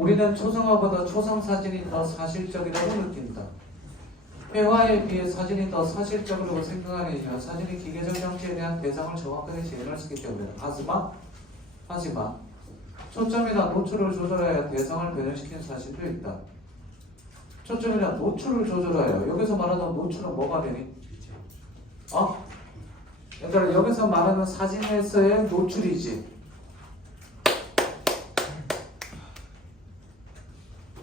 우리는 초성화보다 초성 사진이 더 사실적이라고 느낀다. 회화에 비해 사진이 더 사실적으로 생각하는 이유는 사진이 기계적 장치에 대한 대상을 정확하게 재현할 수 있기 때문이다. 하지만 초점이나 노출을 조절하여 대상을 변형시키는 사실도 있다. 초점이나 노출을 조절하여 여기서 말하는 노출은 뭐가 되니? 얘들아 여기서 말하는 사진에서의 노출이지.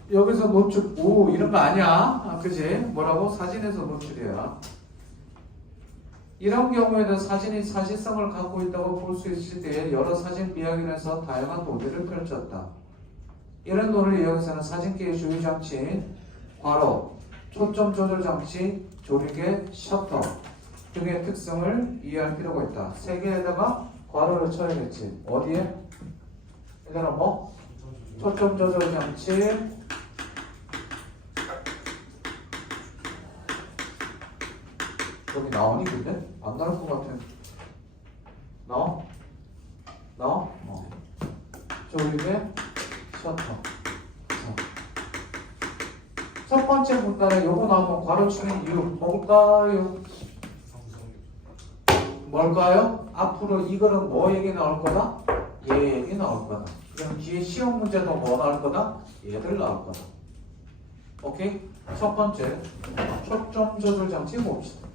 여기서 노출 이런 거 아니야? 그지? 뭐라고? 사진에서 노출이야. 이런 경우에는 사진이 사실성을 갖고 있다고 볼 수 있을 때 여러 사진 비약인에서 다양한 논리를 펼쳤다. 이런 논리를 이용해서는 사진기의 주요 장치인 괄호, 초점 조절 장치, 조리개, 셔터 등의 특성을 이해할 필요가 있다. 세 개에다가 괄호를 쳐야겠지. 어디에? 얘들아 뭐? 초점 조절 장치, 여기 나오니 근데? 안 나올 것 같아. 나와? 조리개, 셔터. 첫 번째 문단에 요거 나오면 괄호 치는 이유 뭘까요? 뭘까요? 앞으로 이거는 뭐 얘기 나올 거다? 얘 얘기 나올 거다. 그럼 뒤에 시험 문제도 뭐 나올 거다? 얘들 나올 거다. 오케이? 첫 번째 초점 조절 장치 봅시다.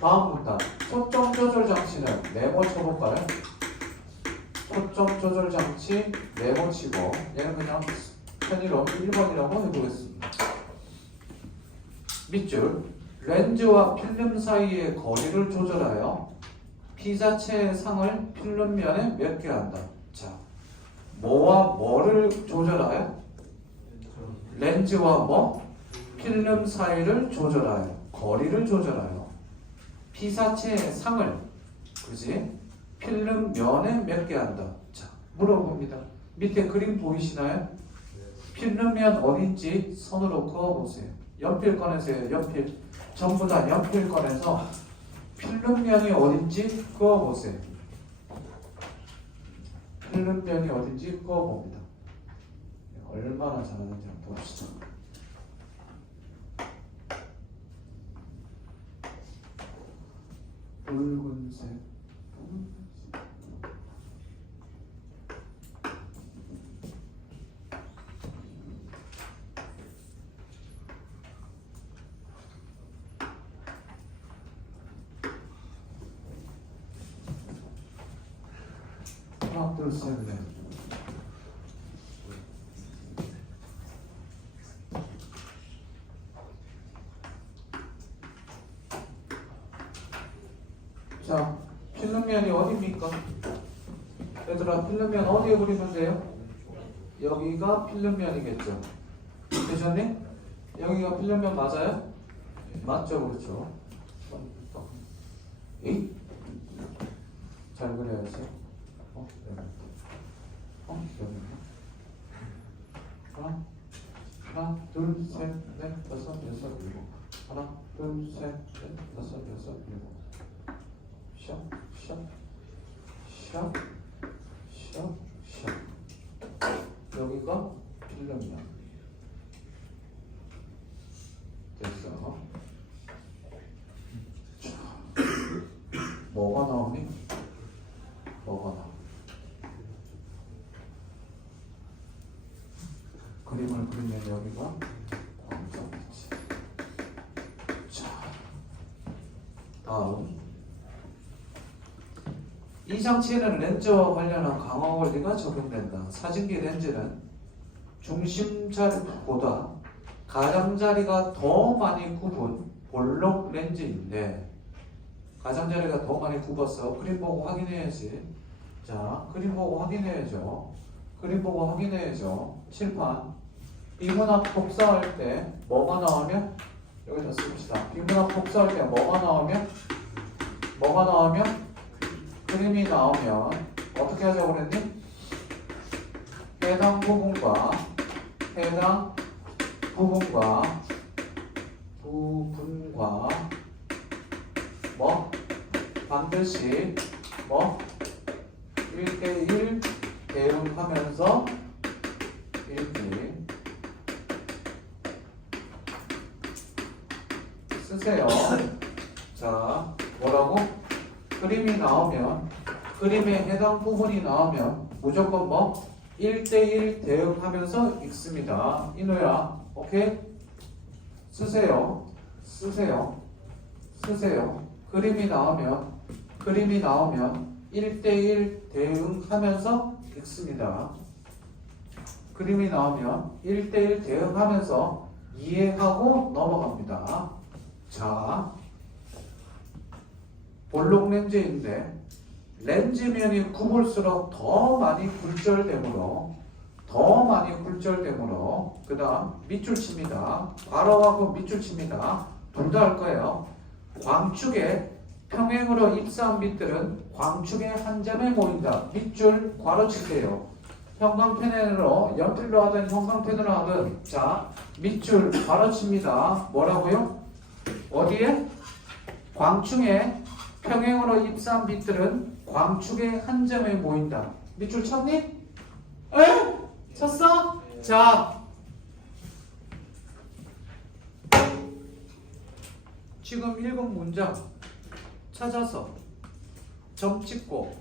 다음 문단 초점 조절 장치는 네모 쳐볼까요? 초점 조절 장치 네모 치고 얘는 그냥 편의로 1번이라고 해보겠습니다. 밑줄 렌즈와 필름 사이의 거리를 조절하여 피사체의 상을 필름면에 몇 개 한다. 자, 뭐와 뭐를 조절하여? 렌즈와 필름 사이를 조절하여 거리를 조절하여 피사체의 상을 그지? 필름면에 몇 개 한다. 자, 물어봅니다. 밑에 그림 보이시나요? 필름면 어딘지 선으로 그어보세요. 연필 꺼내세요. 연필. 전부 다 연필 꺼내서 필름면이 어딘지 그어보세요. 필름면이 어딘지 그어봅니다. 얼마나 잘하는지 한번 봅시다. 붉은색. 하나, 둘, 셋, 넷. 자, 필름면이 어디입니까? 얘들아, 필름면 어디에 그리면 돼요? 여기가 필름면이겠죠. 되셨니? 여기가 필름면 맞아요? 맞죠, 그렇죠? 에이? 잘 그려야지. 하나, 둘, 셋, 넷, 다섯, 여섯, 일곱. 하나, 둘, 셋, 넷, 다섯, 여섯, 일곱. 샵. 여기가 필름면. 됐어. 뭐가 나오니? 그림을 그리면 여기가 광선이지. 자, 다음. 이 장치에는 렌즈와 관련한 강화 원리가 적용된다. 사진기 렌즈는 중심자리보다 가장자리가 더 많이 굽은 볼록 렌즈인데 가장자리가 더 많이 굽어서 그림 보고 확인해야지. 자, 그림 보고 확인해야죠. 칠판 비문학 복사할 때 뭐가 나오면 여기다 씁시다. 비문학 복사할 때 뭐가 나오면 그림이 나오면 어떻게 하자고 그랬니? 해당 부분과 반드시 1대1 대응하면서 일기 쓰세요. 자, 뭐라고? 그림이 나오면, 그림에 해당 부분이 나오면 무조건 뭐? 1대1 대응하면서 읽습니다. 이노야, 오케이? 쓰세요. 쓰세요. 쓰세요. 그림이 나오면 1대1 대응하면서 읽습니다. 그림이 나오면 1대1 대응하면서 이해하고 넘어갑니다. 자, 볼록 렌즈인데 렌즈면이 굽을수록 더 많이 굴절되므로 그 다음 밑줄 칩니다. 괄호하고 밑줄 칩니다. 둘 다 할 거예요. 광축에 평행으로 입사한 빛들은 광축의 한 점에 모인다. 밑줄 괄호 칠게요. 형광펜으로 연필로 하든 형광펜으로 하든 자 밑줄 괄호 칩니다. 뭐라고요? 어디에? 광축에 평행으로 입사한 빛들은 광축의 한 점에 모인다. 밑줄 쳤니? 에? 쳤어? 자, 지금 읽은 문장 찾아서 점 찍고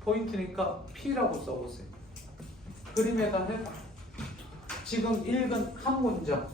포인트니까 P라고 써보세요. 그림에다 해. 지금 읽은 한 문장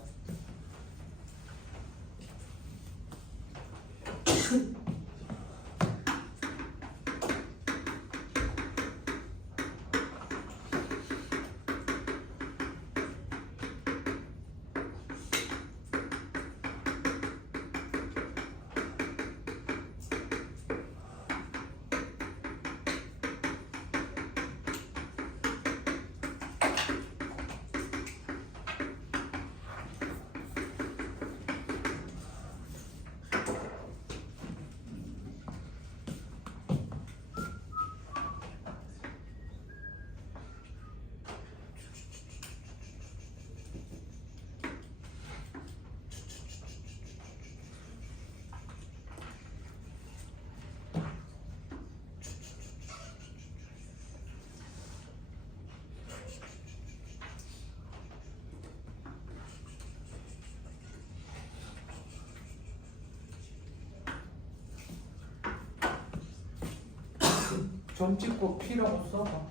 점 찍고 P라고 써봐.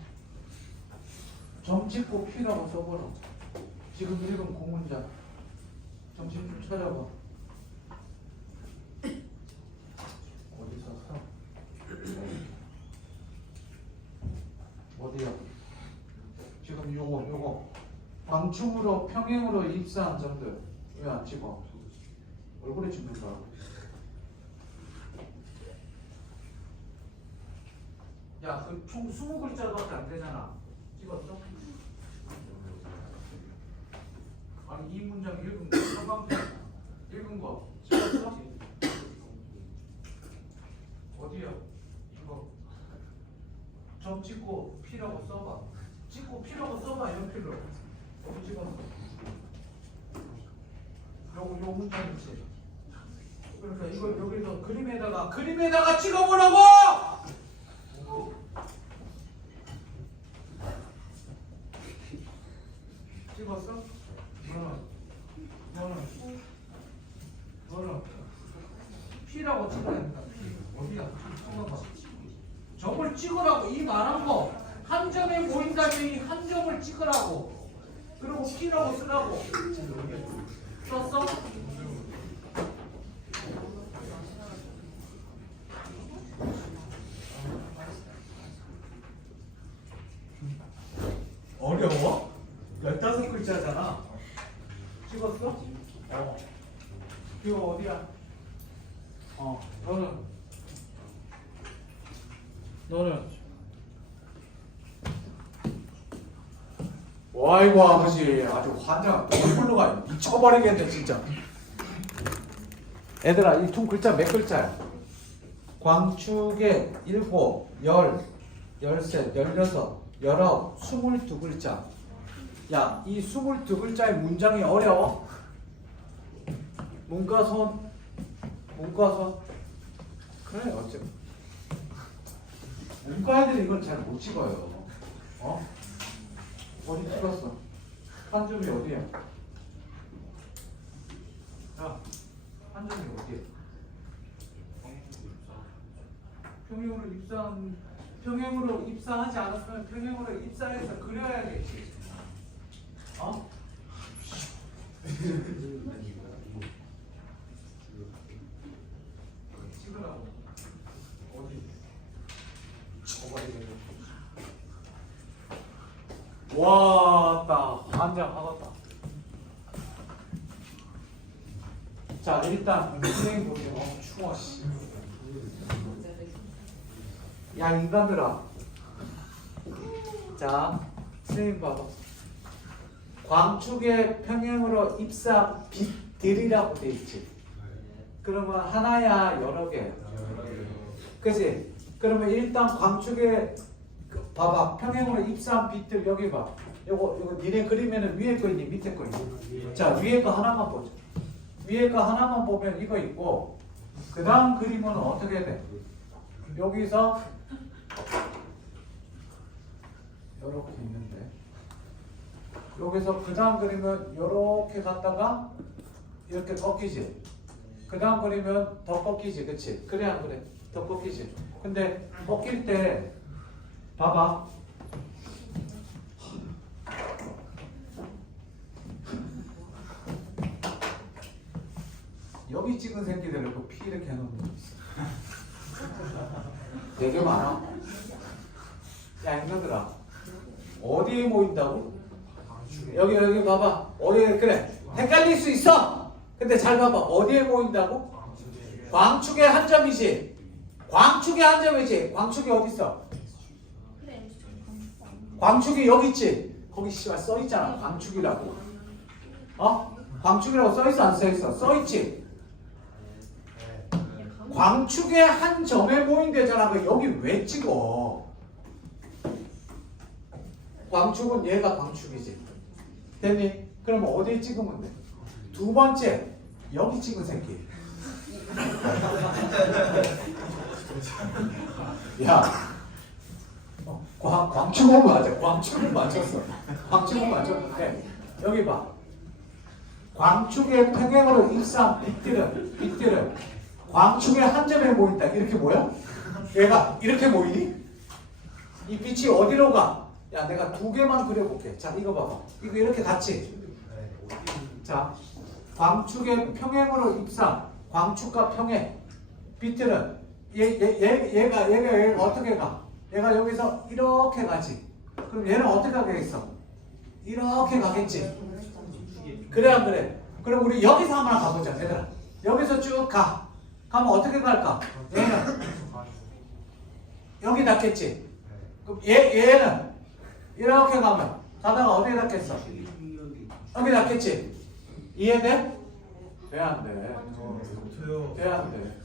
점 찍고 P라고 써보라. 지금 읽은 공문장 점 찍고 찾아봐. 어디서 써? 어디야? 지금 요거 광축으로 평행으로 입사한 점들 왜 안 찍어? 얼굴에 찍는 거야. 야, 그 총 20글자밖에 안 되잖아. 찍었어? 아니, 이 문장 읽은 거, 형광펜 읽은 거 찍었어? 어디야? 이거 점 찍고 P라고 써봐. 찍고 P라고 써봐, 연필로. 어디 찍었어? 요 문장 있지? 그러니까 이걸 여기서 그림에다가 찍어보라고! 찍었어? 너는 P라고 찍어야 된다. 어디야? 점을 찍으라고 이 말한 거 한 점에 모인다면 이 한 점을 찍으라고. 그리고 P라고 쓰라고. 썼어? 어려워? 15글자잖아. 찍었어? 이거 어디야? 너는 와이고 아버지 아주 환장 돌블루가 미쳐버리겠네 진짜. 얘들아 이 총 글자 몇 글자야? 광축에 7, 10, 13, 16, 19, 22글자. 야, 이 22글자의 문장이 어려워? 문과손? 그래, 어째 문과 애들이 이걸 잘 못 찍어요. 어? 어디 찍었어? 한 점이 어디야? 야, 한 점이 어디야? 평행으로 입사하지 않았으면 평행으로 입사해서 그려야겠지. 어? 찍으라고. 어디? 왔다. 환장하겠다. 자, 일단 선생님 보세요. 추워. 씨. 야, 인간들아. 자, 선생님 봐봐. 광축의 평행으로 입사 빗들이라고 돼 있지. 그러면 하나야, 여러 개. 그치? 그러면 일단 광축의 봐봐. 평행으로 입사한 빗들 여기 봐. 요거 니네 그리면은 위에 거 있니? 밑에 거 있니? 자, 위에 거 하나만 보자. 위에 거 하나만 보면 이거 있고, 그 다음 그림은 어떻게 돼? 여기서 이렇게 있는데, 여기서 그 다음 그리면 이렇게 갔다가 이렇게 꺾이지. 그 다음 그리면 더 꺾이지. 그치? 그래 안 그래? 더 꺾이지. 근데 꺾일 때 봐봐. 여기 찍은 새끼들을 그 피 이렇게 해놓는 거 있어. 되게 많아. 야, 인간들아. 어디에 모인다고? 여기 봐봐. 어디에, 그래. 헷갈릴 수 있어. 근데 잘 봐봐. 어디에 모인다고? 광축의 한 점이지. 광축의 한 점이지. 광축이 어디 있어? 광축이 여기 있지. 거기 씨발 써 있잖아. 광축이라고. 어? 광축이라고 써 있어 안 써 있어? 써 있지. 광축의 한 점에 모인대잖아. 그 여기 왜 찍어? 광축은 얘가 광축이지. 됐니? 그럼 어디에 찍으면 돼? 두 번째, 여기 찍은 새끼. 야, 광축은 맞아. 광축은 맞췄어. 광축은 맞췄는데 여기 봐. 광축의 평행으로 입사한 빗들은 광축의 한 점에 모인다. 이렇게 모여? 얘가 이렇게 모이니? 이 빛이 어디로 가? 야, 내가 두 개만 그려볼게. 자, 이거 봐봐. 이거 이렇게 같이. 자, 광축의 평행으로 입상. 광축과 평행. 빛들은 얘가 어떻게 가? 얘가 여기서 이렇게 가지. 그럼 얘는 어떻게 가겠어? 이렇게 가겠지. 그래 안 그래? 그럼 우리 여기서 한번 가보자, 얘들아. 여기서 쭉 가. 가면 어떻게 갈까? 얘는 여기 닿겠지. 그럼 얘는 이렇게 가면 가다가 어디에 닿겠어? 여기 닿겠지. 이해돼? 돼 안 돼? 돼 안 돼?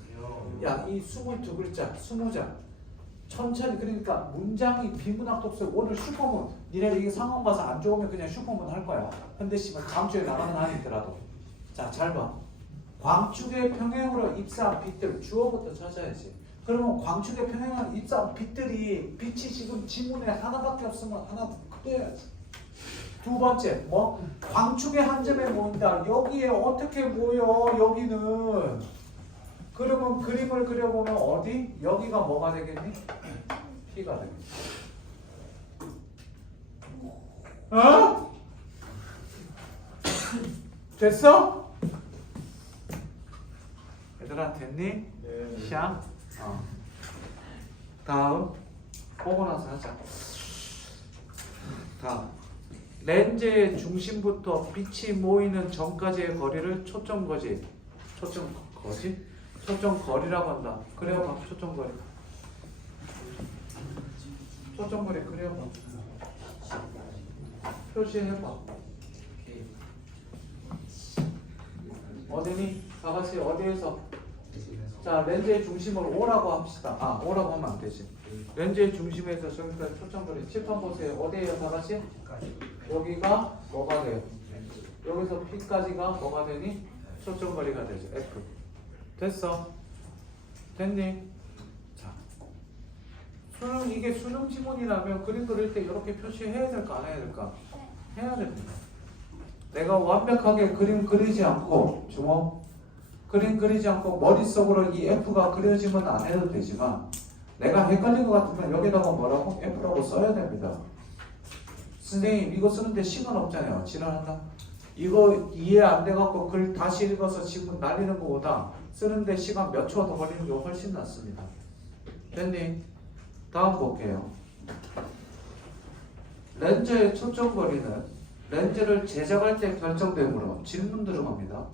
야, 이 22글자, 20자 천천히. 그러니까 문장이 비문학 독서. 오늘 슈퍼문 니네 이게 상황 봐서 안 좋으면 그냥 슈퍼문 할 거야. 근데 씨발 다음 주에 나가는 한이 있더라도. 자, 잘 봐. 광축의 평행으로 입사한 빛들 주어부터 찾아야지. 그러면 광축의 평행으로 입사한 빛들이 빛이 지금 지문에 하나밖에 없으면 하나 그려야지. 두 번째, 뭐? 광축의 한 점에 모인다. 여기에 어떻게 모여? 여기는. 그러면 그림을 그려보면 어디? 여기가 뭐가 되겠니? P가 되겠니? 어? 됐어? 얘들아, 됐니? 네. 샹? 다음 보고 나서 하자. 다음 렌즈의 중심부터 빛이 모이는 전까지의 거리를 초점거리라고 한다. 그래봐. 초점거리 그려봐. 표시해봐. 어디니? 다 같이 어디에서? 자, 렌즈의 중심을 O라고 합시다. O라고 하면 안 되지. 렌즈의 중심에서 저기까지 초점거리. 칠판 보세요. 어디에요? 다 같이? 여기가 뭐가 돼요? 여기서 P까지가 뭐가 되니? 초점거리가 되죠. F. 됐어? 됐니? 자, 이게 수능 지문이라면 그림 그릴 때 이렇게 표시해야 될까 안 해야 될까? 해야 됩니다. 내가 완벽하게 그림 그리지 않고 주목 그림 그리지 않고 머릿속으로 이 F가 그려지면 안 해도 되지만 내가 헷갈린 것 같으면 여기다가 뭐라고? F라고 써야 됩니다. 선생님 이거 쓰는데 시간 없잖아요. 지랄한다. 이거 이해 안 돼갖고 글 다시 읽어서 지금 날리는 것보다 쓰는데 시간 몇 초 더 걸리는 게 훨씬 낫습니다. 됐니? 다음 볼게요. 렌즈의 초점거리는 렌즈를 제작할 때 결정되므로 질문 들어갑니다.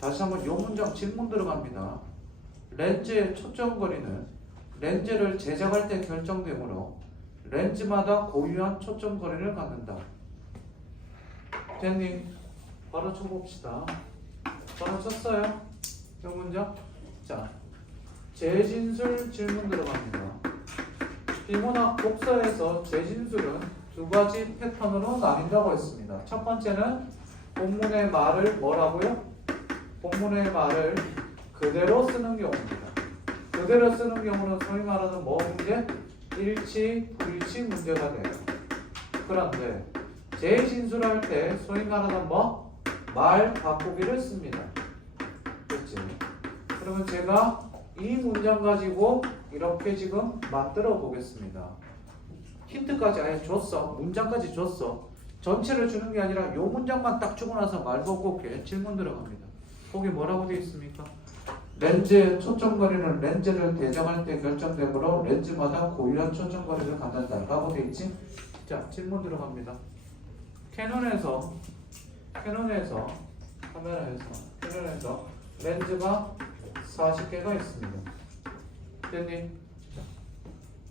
다시 한번 이 문장 질문 들어갑니다. 렌즈의 초점거리는 렌즈를 제작할 때 결정되므로 렌즈마다 고유한 초점거리를 갖는다. 됐니? 바로 쳐봅시다. 바로 쳤어요. 이 문장. 자, 재진술 질문 들어갑니다. 비문학 독서에서 재진술은 두 가지 패턴으로 나뉜다고 했습니다. 첫 번째는 본문의 말을 뭐라고요? 본문의 말을 그대로 쓰는 경우입니다. 그대로 쓰는 경우는 소위 말하는 뭐 문제? 일치, 불일치 문제가 돼요. 그런데 재진술할 때 소위 말하는 뭐? 말 바꾸기를 씁니다. 그렇지? 그러면 제가 이 문장 가지고 이렇게 지금 만들어 보겠습니다. 힌트까지 아예 줬어. 문장까지 줬어. 전체를 주는 게 아니라 요 문장만 딱 주고 나서 말 바꾸게 질문 들어갑니다. 거기 뭐라고 되어 있습니까? 렌즈의 초점거리는 렌즈를 대정할 때 결정되므로 렌즈마다 고유한 초점거리를 갖는다 라고 되어 있지? 자, 질문 들어갑니다. 캐논에서 캐논에서 렌즈가 40개가 있습니다. 됐니?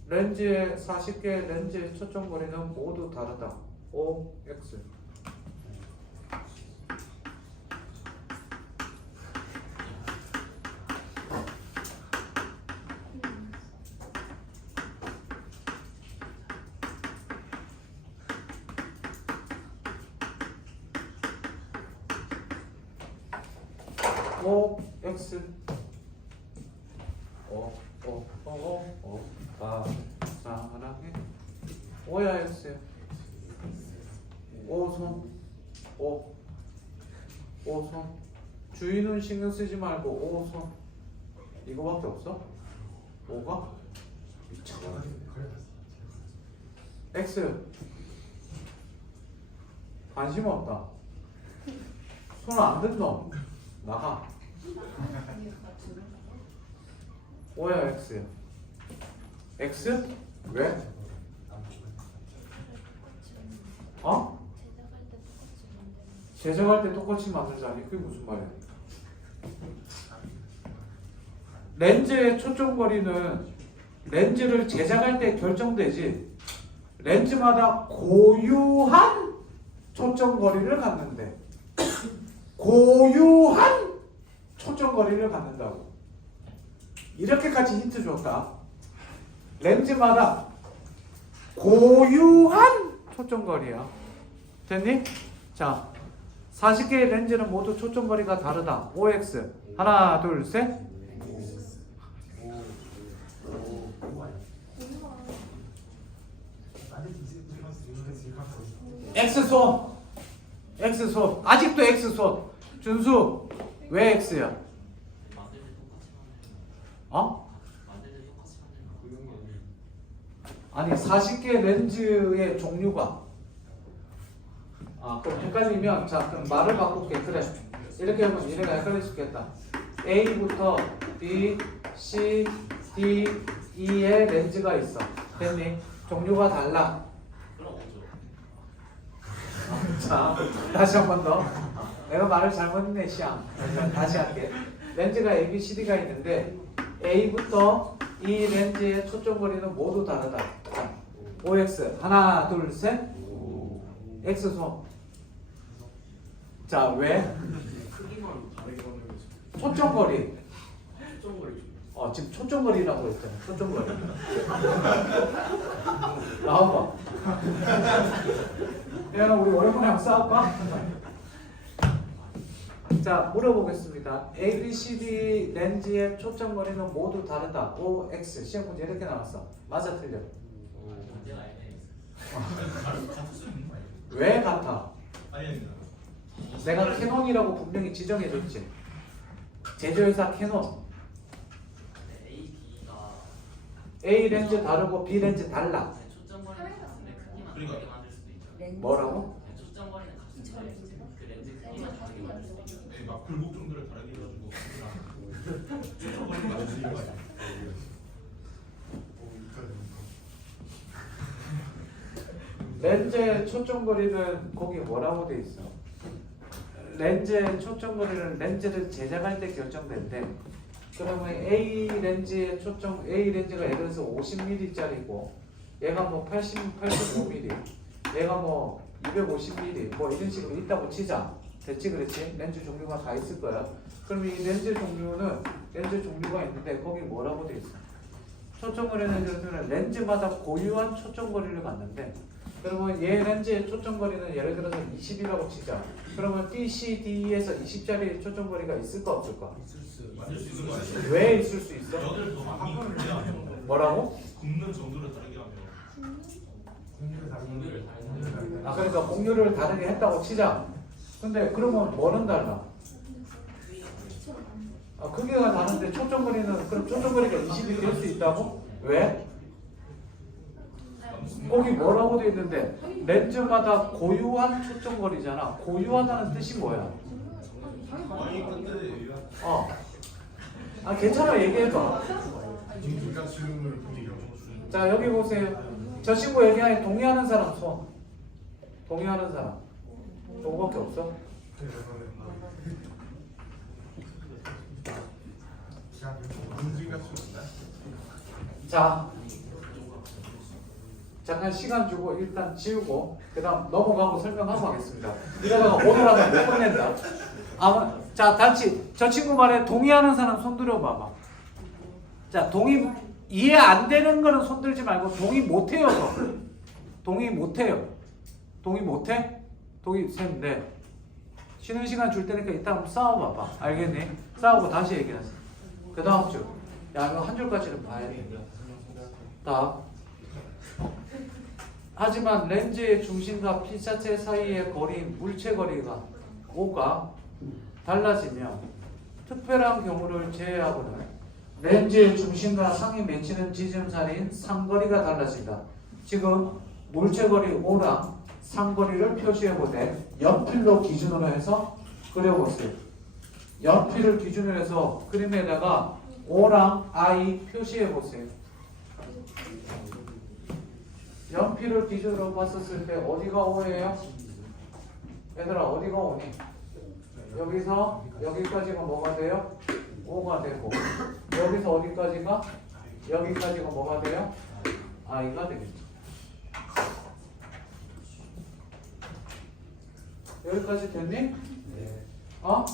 렌즈의 40개의 렌즈의 초점거리는 모두 다르다. OX. OX. 사랑해. 오야 X야. 오손. 오손. 주인은 신경 쓰지 말고 오손. 이거밖에 없어? 오가? 미쳐버려. X. 관심 없다. 손 안 든 놈. 나가. 오야 X야. X? 왜? 어? 제작할 때 똑같이 만들자니 그게 무슨 말이야? 렌즈의 초점거리는 렌즈를 제작할 때 결정되지 렌즈마다 고유한 초점거리를 갖는데 고유한 초점거리를 갖는다고 이렇게까지 힌트 줬다. 렌즈마다 고유한 초점거리야. 됐니? 자, 40개의 렌즈는 모두 초점거리가 다르다. OX. 하나, 둘, 셋. X손. X손. 아직도 X손. 준수. 왜 X야? 어? 아니 40개 렌즈의 종류가 그럼 헷갈리면 자 그럼 말을 바꿀게. 그래 이렇게 하면 얘네가 헷갈릴 수 있겠다. A부터 B, C, D, E의 렌즈가 있어. 됐니? 종류가 달라. 자 다시 한 번 더. 내가 말을 잘못했네 시앙. 다시 할게. 렌즈가 A, B, C, D가 있는데 A부터 이 렌즈의 초점거리는 모두 다르다. 자, OX 하나 둘 셋. X손. 자 왜? 크기만 다르게 만들고 있어. 초점거리. 초점거리. 지금 초점거리라고 했잖아. 초점거리. 나와봐. 야 우리 오랜만에 한번 싸울까? 자, 물어보겠습니다. A, B, C, D 렌즈의 초점 거리는 모두 다르다. O, X. 시험 문제 이렇게 나왔어. 맞아, 틀려? 문제가 아니네. 같을 수 있는 거 아니에요? 왜 같아? 아닙니다. 내가 캐논이라고 분명히 지정해줬지. 제조회사 캐논. A, B가 A 렌즈 다르고 B 렌즈 달라. 초점거리는 같은데 크기만 그러니까. 다르게 만들 수도 있죠. 뭐라고? 초점거리는 같은데 그 렌즈 크기만 다르게 만들 수도 있죠. 네, 막 굴곡 정도를 다르게 해가지고 초점거리가 맞을 수 있는 거 아니에요? 렌즈의 초점거리는 거기 뭐라고 돼 있어? 렌즈의 초점거리는 렌즈를 제작할 때 결정된대. 그러면 A 렌즈의 초점, A 렌즈가 예를 들어서 50mm짜리고 얘가 뭐 85mm, 얘가 뭐 250mm 뭐 이런 식으로 있다고 치자. 됐지 그렇지? 렌즈 종류가 다 있을 거야. 그럼 이 렌즈 종류가 있는데 거기 뭐라고 돼 있어? 초점거리는 예를 들면 렌즈마다 고유한 초점거리를 갖는데 그러면 얘 렌즈의 초점거리는 예를 들어서 20이라고 치자. 그러면 B, C, D에서 20짜리 초점거리가 있을까 없을까? 만들 수 있는 거 아니에요? 왜 있을 수 있어? 연을 더 많이 굽면 뭐라고? 굽는 정도를 다르게 하면 공유를 다른 아 그러니까 공유를 다르게 했다고 치자. 근데 그러면 뭐는 달라? 아, 크기가 다른데 초점거리는 그럼 초점거리가 20이 될 수 있다고? 왜? 거기 뭐라고 돼 있는데 렌즈마다 고유한 초점거리잖아. 고유하다는 뜻이 뭐야? 아니 근데 아 괜찮아 얘기해봐. 그러니까 질문을 보기 자 여기 보세요. 저 친구 얘기하니 동의하는 사람 손. 동의하는 사람. 저거밖에 없어? 자 잠깐 시간 주고 일단 지우고 그 다음 넘어가고 설명하고 하겠습니다. 이러다가 오늘 하면 못 끝낸다. 자 단치 저 친구 말에 동의하는 사람 손 들어봐봐. 자 동의 이해 안 되는 거는 손 들지 말고 동의 못해요. 동의 못해요. 동의 못해? 동의 셋, 넷. 쉬는 시간 줄 테니까 이따 한번 싸워봐봐. 알겠니? 싸우고 다시 얘기하세요. 그 다음 주. 야 이거 한 줄까지는 봐야 돼. 다. 하지만 렌즈의 중심과 피사체 사이의 거리인 물체 거리가 O가 달라지면 특별한 경우를 제외하고는 렌즈의 중심과 상이 맺히는 지점사이인 상거리가 달라진다. 지금 물체 거리 O랑 상거리를 표시해보되 연필로 기준으로 해서 그려보세요. 연필을 기준으로 해서 그림에다가 O랑 I 표시해보세요. 연필을 기준으로 봤었을 때 어디가 O예요? 얘들아 어디가 O니? 여기서 여기까지가 뭐가 돼요? O가 되고 여기서 어디까지가? 여기까지가 뭐가 돼요? I가 되겠죠. 여기까지 됐니? 네. 어?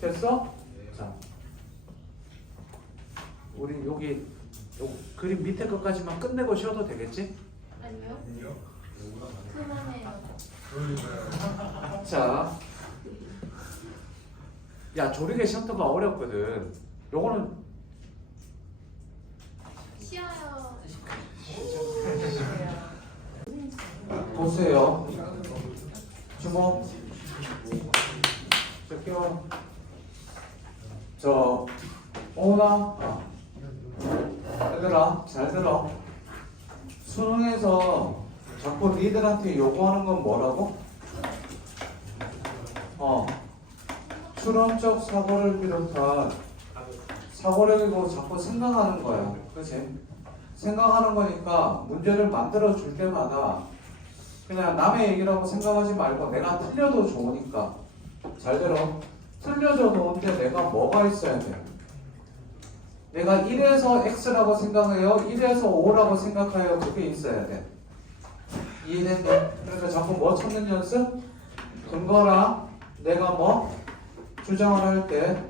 됐어? 자, 우리 여기 요 그림 밑에 것까지만 끝내고 쉬어도 되겠지? 아니요. 그만해요. 자, 야 조리개 셔터가 어렵거든. 요거는 쉬어요. 보세요. 주먹. 저기요. 저 오나. 얘들아 잘 들어. 수능에서 자꾸 니들한테 요구하는 건 뭐라고? 추론적 사고를 비롯한 사고력이고 자꾸 생각하는 거야. 그치? 생각하는 거니까 문제를 만들어 줄 때마다 그냥 남의 얘기라고 생각하지 말고 내가 틀려도 좋으니까 잘 들어. 틀려져도 근데 내가 뭐가 있어야 돼? 내가 1에서 X라고 생각해요? 1에서 5라고 생각해요? 그게 있어야 돼. 이해됐니? 그러니까 자꾸 뭐 찾는 연습? 근거랑 내가 뭐 주장을 할 때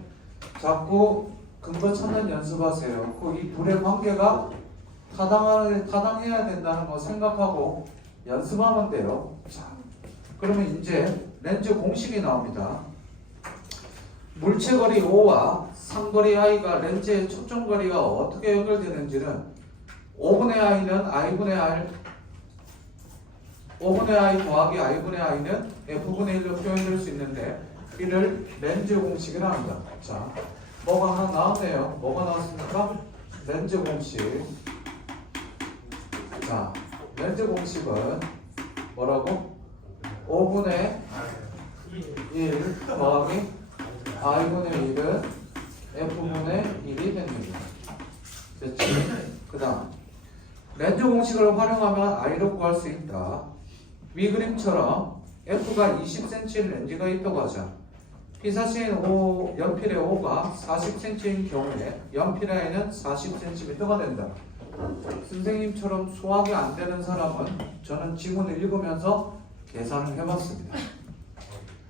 자꾸 근거 찾는 연습하세요. 그 이 둘의 관계가 타당해야 된다는 거 생각하고 연습하면 돼요. 자, 그러면 이제 렌즈 공식이 나옵니다. 물체거리 O와 상거리 I가 렌즈의 초점거리가 어떻게 연결되는지는 5분의 I는 I분의 R 5분의 I 더하기 I분의 I는 F분의 1로 표현될 수 있는데 이를 렌즈 공식이라 합니다. 자, 뭐가 하나 나왔네요. 뭐가 나왔습니까? 렌즈 공식. 자, 렌즈 공식은 뭐라고? 5분의 1 더하기 I분의 1은 F분의 1이 됩니다. 됐지? 그 다음 렌즈 공식을 활용하면 I를 구할 수 있다. 위 그림처럼 F가 20cm 렌즈가 있다고 하자. 피사체인 O, 연필의 O가 40cm인 경우에 연필 I는 40cm가 된다. 선생님처럼 수학이 안 되는 사람은 저는 지문을 읽으면서 계산을 해봤습니다.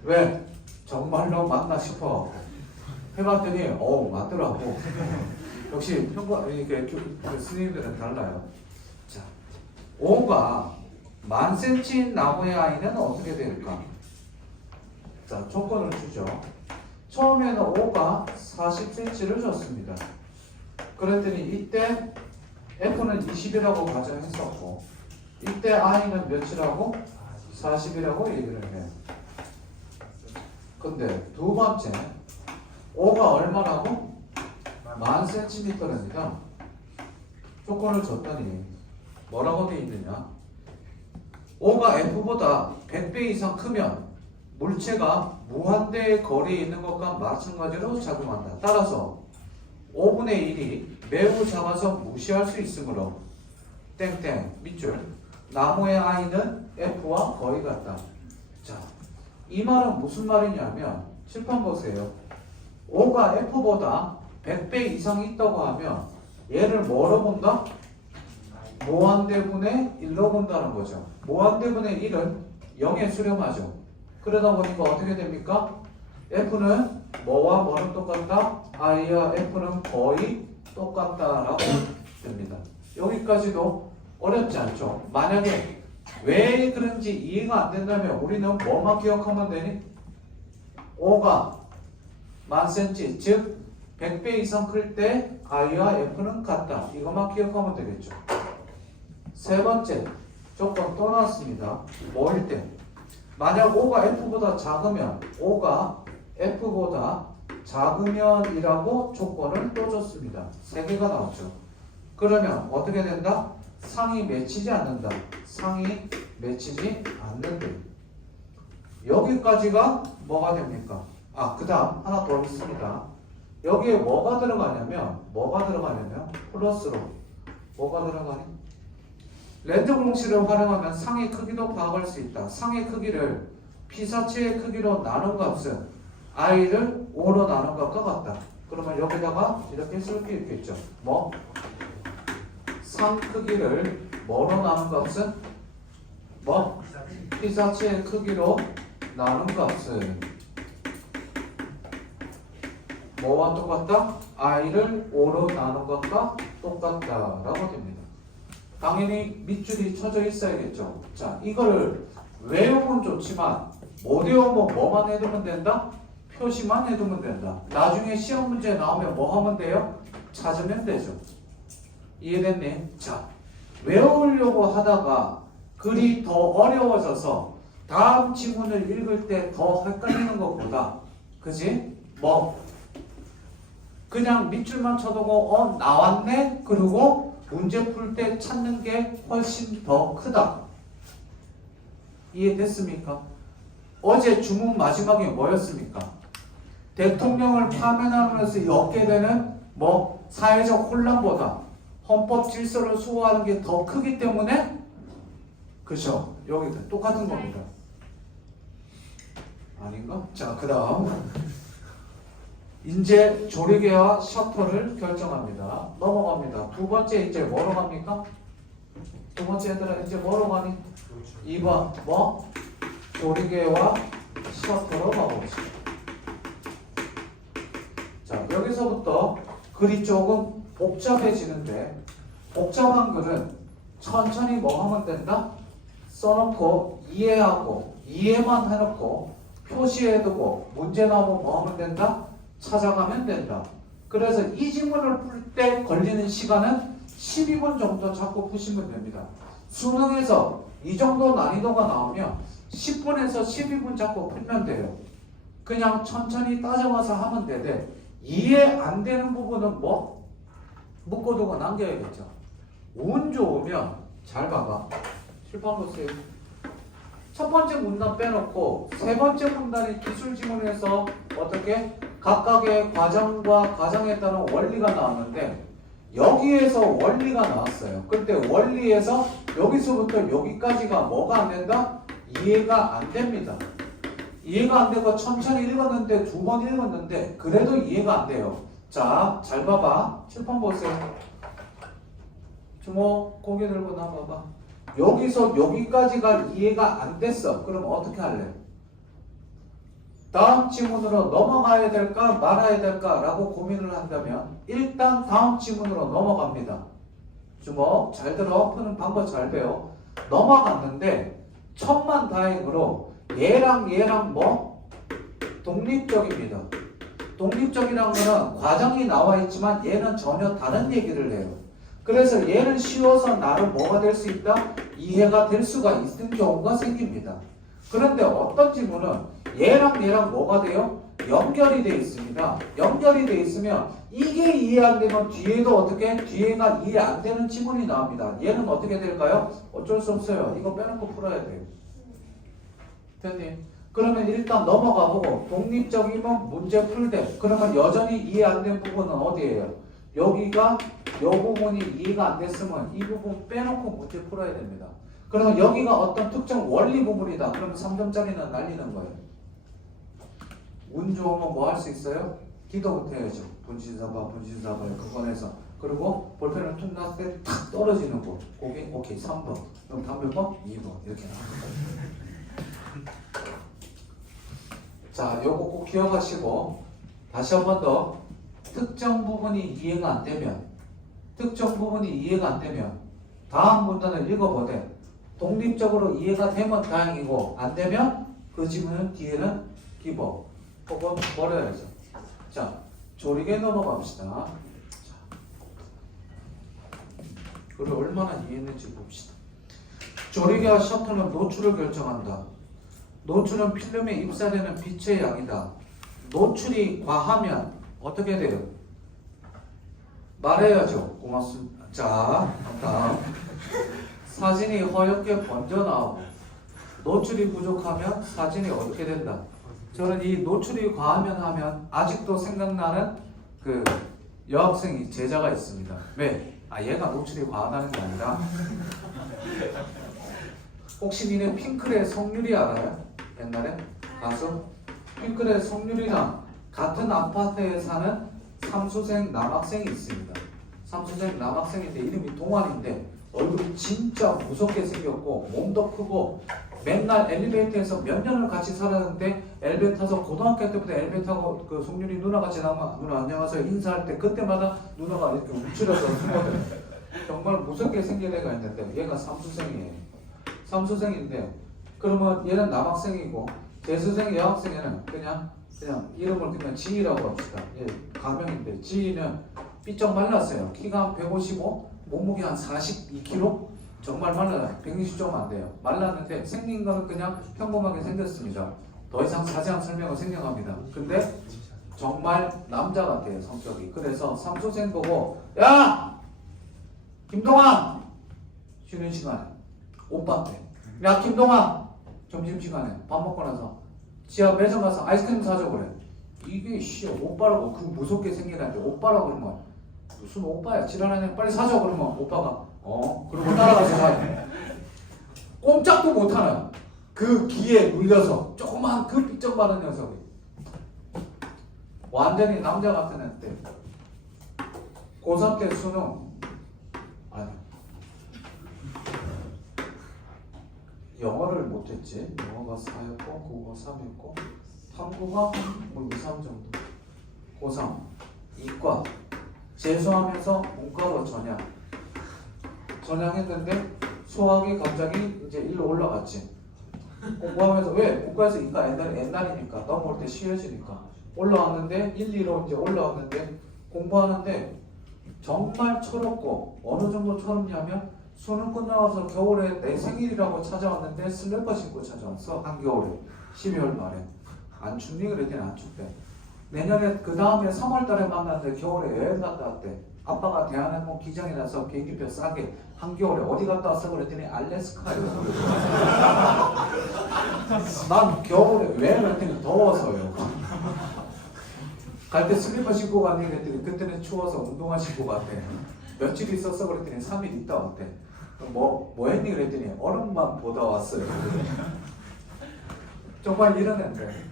왜? 정말로 맞나 싶어 해봤더니 맞더라고. 역시 이게 스님들은 달라요. 자, 5가 1000cm인 나무의 I는 어떻게 될까? 자, 조건을 주죠. 처음에는 5가 40cm를 줬습니다. 그랬더니 이때 F는 20이라고 가정했었고 이때 I는 몇이라고? 40이라고 얘기를 해요. 근데 두 번째 5가 얼마라고? 1000cm입니다. 조건을 줬더니 뭐라고 되어 있느냐? 5가 F보다 100배 이상 크면 물체가 무한대의 거리에 있는 것과 마찬가지로 작용한다. 따라서 5분의 1이 매우 작아서 무시할 수 있으므로 땡땡 밑줄 나무의 I는 F와 거의 같다. 자, 이 말은 무슨 말이냐면 칠판 보세요. 5가 F보다 100배 이상 있다고 하면 얘를 뭐로 본다? 무한대분의 1로 본다는 거죠. 무한대분의 1은 0에 수렴하죠. 그러다 보니까 어떻게 됩니까? F는 뭐와 뭐는 똑같다? I와 F는 거의 똑같다라고 됩니다. 여기까지도 어렵지 않죠? 만약에 왜 그런지 이해가 안 된다면 우리는 뭐만 기억하면 되니? 5가 1000cm, 즉 100배 이상 클 때 I와 F는 같다. 이것만 기억하면 되겠죠. 세 번째 조건 또 나왔습니다. 뭐일 때? 만약 5가 F보다 작으면 5가 F보다 작으면이라고 조건을 또 줬습니다. 세 개가 나왔죠. 그러면 어떻게 된다? 상이 맺히지 않는다. 상이 맺히지 않는다. 여기까지가 뭐가 됩니까? 그 다음 하나 더 있습니다. 여기에 뭐가 들어가냐면 플러스로 뭐가 들어가니? 렌즈 공식을 활용하면 상의 크기도 파악할 수 있다. 상의 크기를 피사체의 크기로 나눈 값은 I를 5로 나눈 값과 같다. 그러면 여기다가 이렇게 쓸 게 있겠죠. 뭐? 상 크기를 뭐로 나눈 값은? 뭐? 피사체의 크기로 나눈 값은 뭐와 똑같다? I를 5로 나눈 것과 똑같다라고 됩니다. 당연히 밑줄이 쳐져 있어야겠죠. 자, 이거를 외우면 좋지만 못 외우면 뭐만 해두면 된다? 표시만 해두면 된다. 나중에 시험 문제 나오면 뭐 하면 돼요? 찾으면 되죠. 이해됐니? 자, 외우려고 하다가 글이 더 어려워져서 다음 지문을 읽을 때 더 헷갈리는 것보다 그지? 그냥 밑줄만 쳐두고 나왔네? 그리고 문제 풀 때 찾는 게 훨씬 더 크다. 이해됐습니까? 어제 주문 마지막에 뭐였습니까? 대통령을 파면하면서 얻게 되는 사회적 혼란보다 헌법 질서를 수호하는 게 더 크기 때문에 그죠? 여기 똑같은 겁니다. 아닌가? 자, 그 다음 이제 조리개와 셔터를 결정합니다. 넘어갑니다. 두 번째 이제 뭐로 갑니까? 두 번째 얘들아 이제 뭐로 가니? 2번 조리개와 셔터로 가봅시다. 자, 여기서부터 글이 조금 복잡해지는데 복잡한 글은 천천히 뭐 하면 된다? 써놓고 이해하고 이해만 해놓고 표시해두고 문제 나오면 뭐 하면 된다? 찾아가면 된다. 그래서 이 지문을 풀 때 걸리는 시간은 12분 정도 잡고 푸시면 됩니다. 수능에서 이 정도 난이도가 나오면 10분에서 12분 잡고 풀면 돼요. 그냥 천천히 따져와서 하면 되되 이해 안 되는 부분은 뭐? 묶어두고 남겨야겠죠. 운 좋으면 잘 봐봐. 7번 보세요. 첫 번째 문단 빼놓고 세 번째 문단이 기술 지문에서 어떻게 각각의 과정과 과정에 따른 원리가 나왔는데 여기에서 원리가 나왔어요. 그때 원리에서 여기서부터 여기까지가 뭐가 안 된다? 이해가 안 됩니다. 이해가 안 되고 천천히 읽었는데 두 번 읽었는데 그래도 이해가 안 돼요. 자, 잘 봐봐. 7번 보세요. 주모 고개 들고 나와봐. 여기서 여기까지가 이해가 안 됐어. 그럼 어떻게 할래? 다음 지문으로 넘어가야 될까 말아야 될까 라고 고민을 한다면 일단 다음 지문으로 넘어갑니다. 주목 잘 들어. 푸는 방법 잘 배워. 넘어갔는데 천만다행으로 얘랑 뭐? 독립적입니다. 독립적이라는 거는 과정이 나와 있지만 얘는 전혀 다른 얘기를 해요. 그래서 얘는 쉬워서 나름 뭐가 될 수 있다? 이해가 될 수가 있는 경우가 생깁니다. 그런데 어떤 지문은 얘랑 뭐가 돼요? 연결이 되어 있습니다. 연결이 되어 있으면 이게 이해 안 되면 뒤에도 어떻게? 뒤에가 이해 안 되는 지문이 나옵니다. 얘는 어떻게 될까요? 어쩔 수 없어요. 이거 빼놓고 풀어야 돼요. 됐니? 그러면 일단 넘어가 보고 독립적이면 문제 풀되 그러면 여전히 이해 안 된 부분은 어디예요? 여기가 요 부분이 이해가 안 됐으면 이 부분 빼놓고 문제 풀어야 됩니다. 그러면 여기가 어떤 특정 원리 부분이다. 그러면 3점짜리는 날리는 거예요. 운 좋으면 뭐 할 수 있어요? 기도부터 해야죠. 분신사바 그건에서 그리고 볼펜을 툭 놨을 때 탁 떨어지는 거. 거기 오케이 3번. 그럼 다음 몇 번? 2번 이렇게 나옵니다. 자, 요거 꼭 기억하시고 다시 한 번 더 특정 부분이 이해가 안 되면 다음 문단을 읽어보되 독립적으로 이해가 되면 다행이고 안 되면 그 지문은 뒤에는 기본 혹은 버려야죠. 자, 조리개 넘어갑시다. 자, 그걸 얼마나 이해했는지 봅시다. 조리개와 셔터는 노출을 결정한다. 노출은 필름에 입사되는 빛의 양이다. 노출이 과하면 어떻게 돼요? 말해야죠. 고맙습니다. 자, 다음. 사진이 허옇게 번져 나오고 노출이 부족하면 사진이 어떻게 된다? 저는 이 노출이 과하면 하면 아직도 생각나는 그 여학생이 제자가 있습니다. 왜? 아, 얘가 노출이 과하다는 게 아니라 혹시 니네 핑클의 성률이 알아요? 옛날에 가수? 핑클의 성률이랑 같은 아파트에 사는 삼수생 남학생이 있습니다. 삼수생 남학생인데 이름이 동환인데 얼굴이 진짜 무섭게 생겼고 몸도 크고 맨날 엘리베이터에서 몇 년을 같이 살았는데 엘리베이터 타서 고등학교 때부터 엘리베이터 타고 그 송윤이 누나가 지나가면 누나 안녕하세요 인사할 때 그때마다 누나가 이렇게 움츠려서 숨거든요. 정말 무섭게 생긴 애가 있는데 얘가 삼수생이에요. 삼수생인데 그러면 얘는 남학생이고 재수생 여학생에는 그냥 이름을 그냥 지희라고 합시다. 얘 가명인데 지희는 삐쩍 말랐어요. 키가 155, 몸무게 한 42kg? 정말 말라요. 120좀 안 돼요. 말랐는데 생긴 거는 그냥 평범하게 생겼습니다. 더 이상 자세한 설명을 생략합니다. 근데 정말 남자 같아요. 성격이. 그래서 삼수생 보고 야! 김동환! 쉬는 시간에 오빠한테 야 김동환! 점심시간에 밥 먹고 나서 지하 매점 가서 아이스크림 사줘 그래. 이게 씨 오빠라고 그 무섭게 생긴 애한테 오빠라고 그러면 무슨 오빠야 지랄하냐 빨리 사줘 그러면 오빠가 그러고 따라가서 사요. 꼼짝도 못하는 그 기에 물려서 조그만 그 삐쩍 마른 녀석이 완전히 남자 같은 애인데 고3 때 수능 아니 영어를 못했지. 영어가 4였고 국어가 3였고 탐구가 뭐 2, 3 정도. 고3 이과 재수하면서 문과로 전향했는데 수학이 갑자기 이제 일로 올라갔지. 공부하면서 왜? 문과에서 이과 옛날이니까 넘어올 때 쉬워지니까 올라왔는데 1, 2로 이제 올라왔는데 공부하는데 정말 철없고 어느 정도 철없냐면 수능 끝나서 겨울에 내 생일이라고 찾아왔는데 슬리퍼 신고 찾아왔어. 한겨울에 12월 말에. 안 춥니? 그랬더니 안 춥대. 내년에 그 다음에 3월 달에 만났는데 겨울에 여행 갔다 왔대. 아빠가 대한항공 기장이라서 비행기표 싸게 한겨울에 어디 갔다 왔어? 그랬더니 알래스카요. 난 겨울에 왜? 그랬더니 더워서요. 갈 때 슬리퍼 신고 갔니? 그랬더니 그때는 추워서 운동화 신고 갔대. 며칠 있었어? 그랬더니 3일 있다 왔대. 뭐 했니? 그랬더니 얼음만 보다 왔어요. 정말 이런 애인데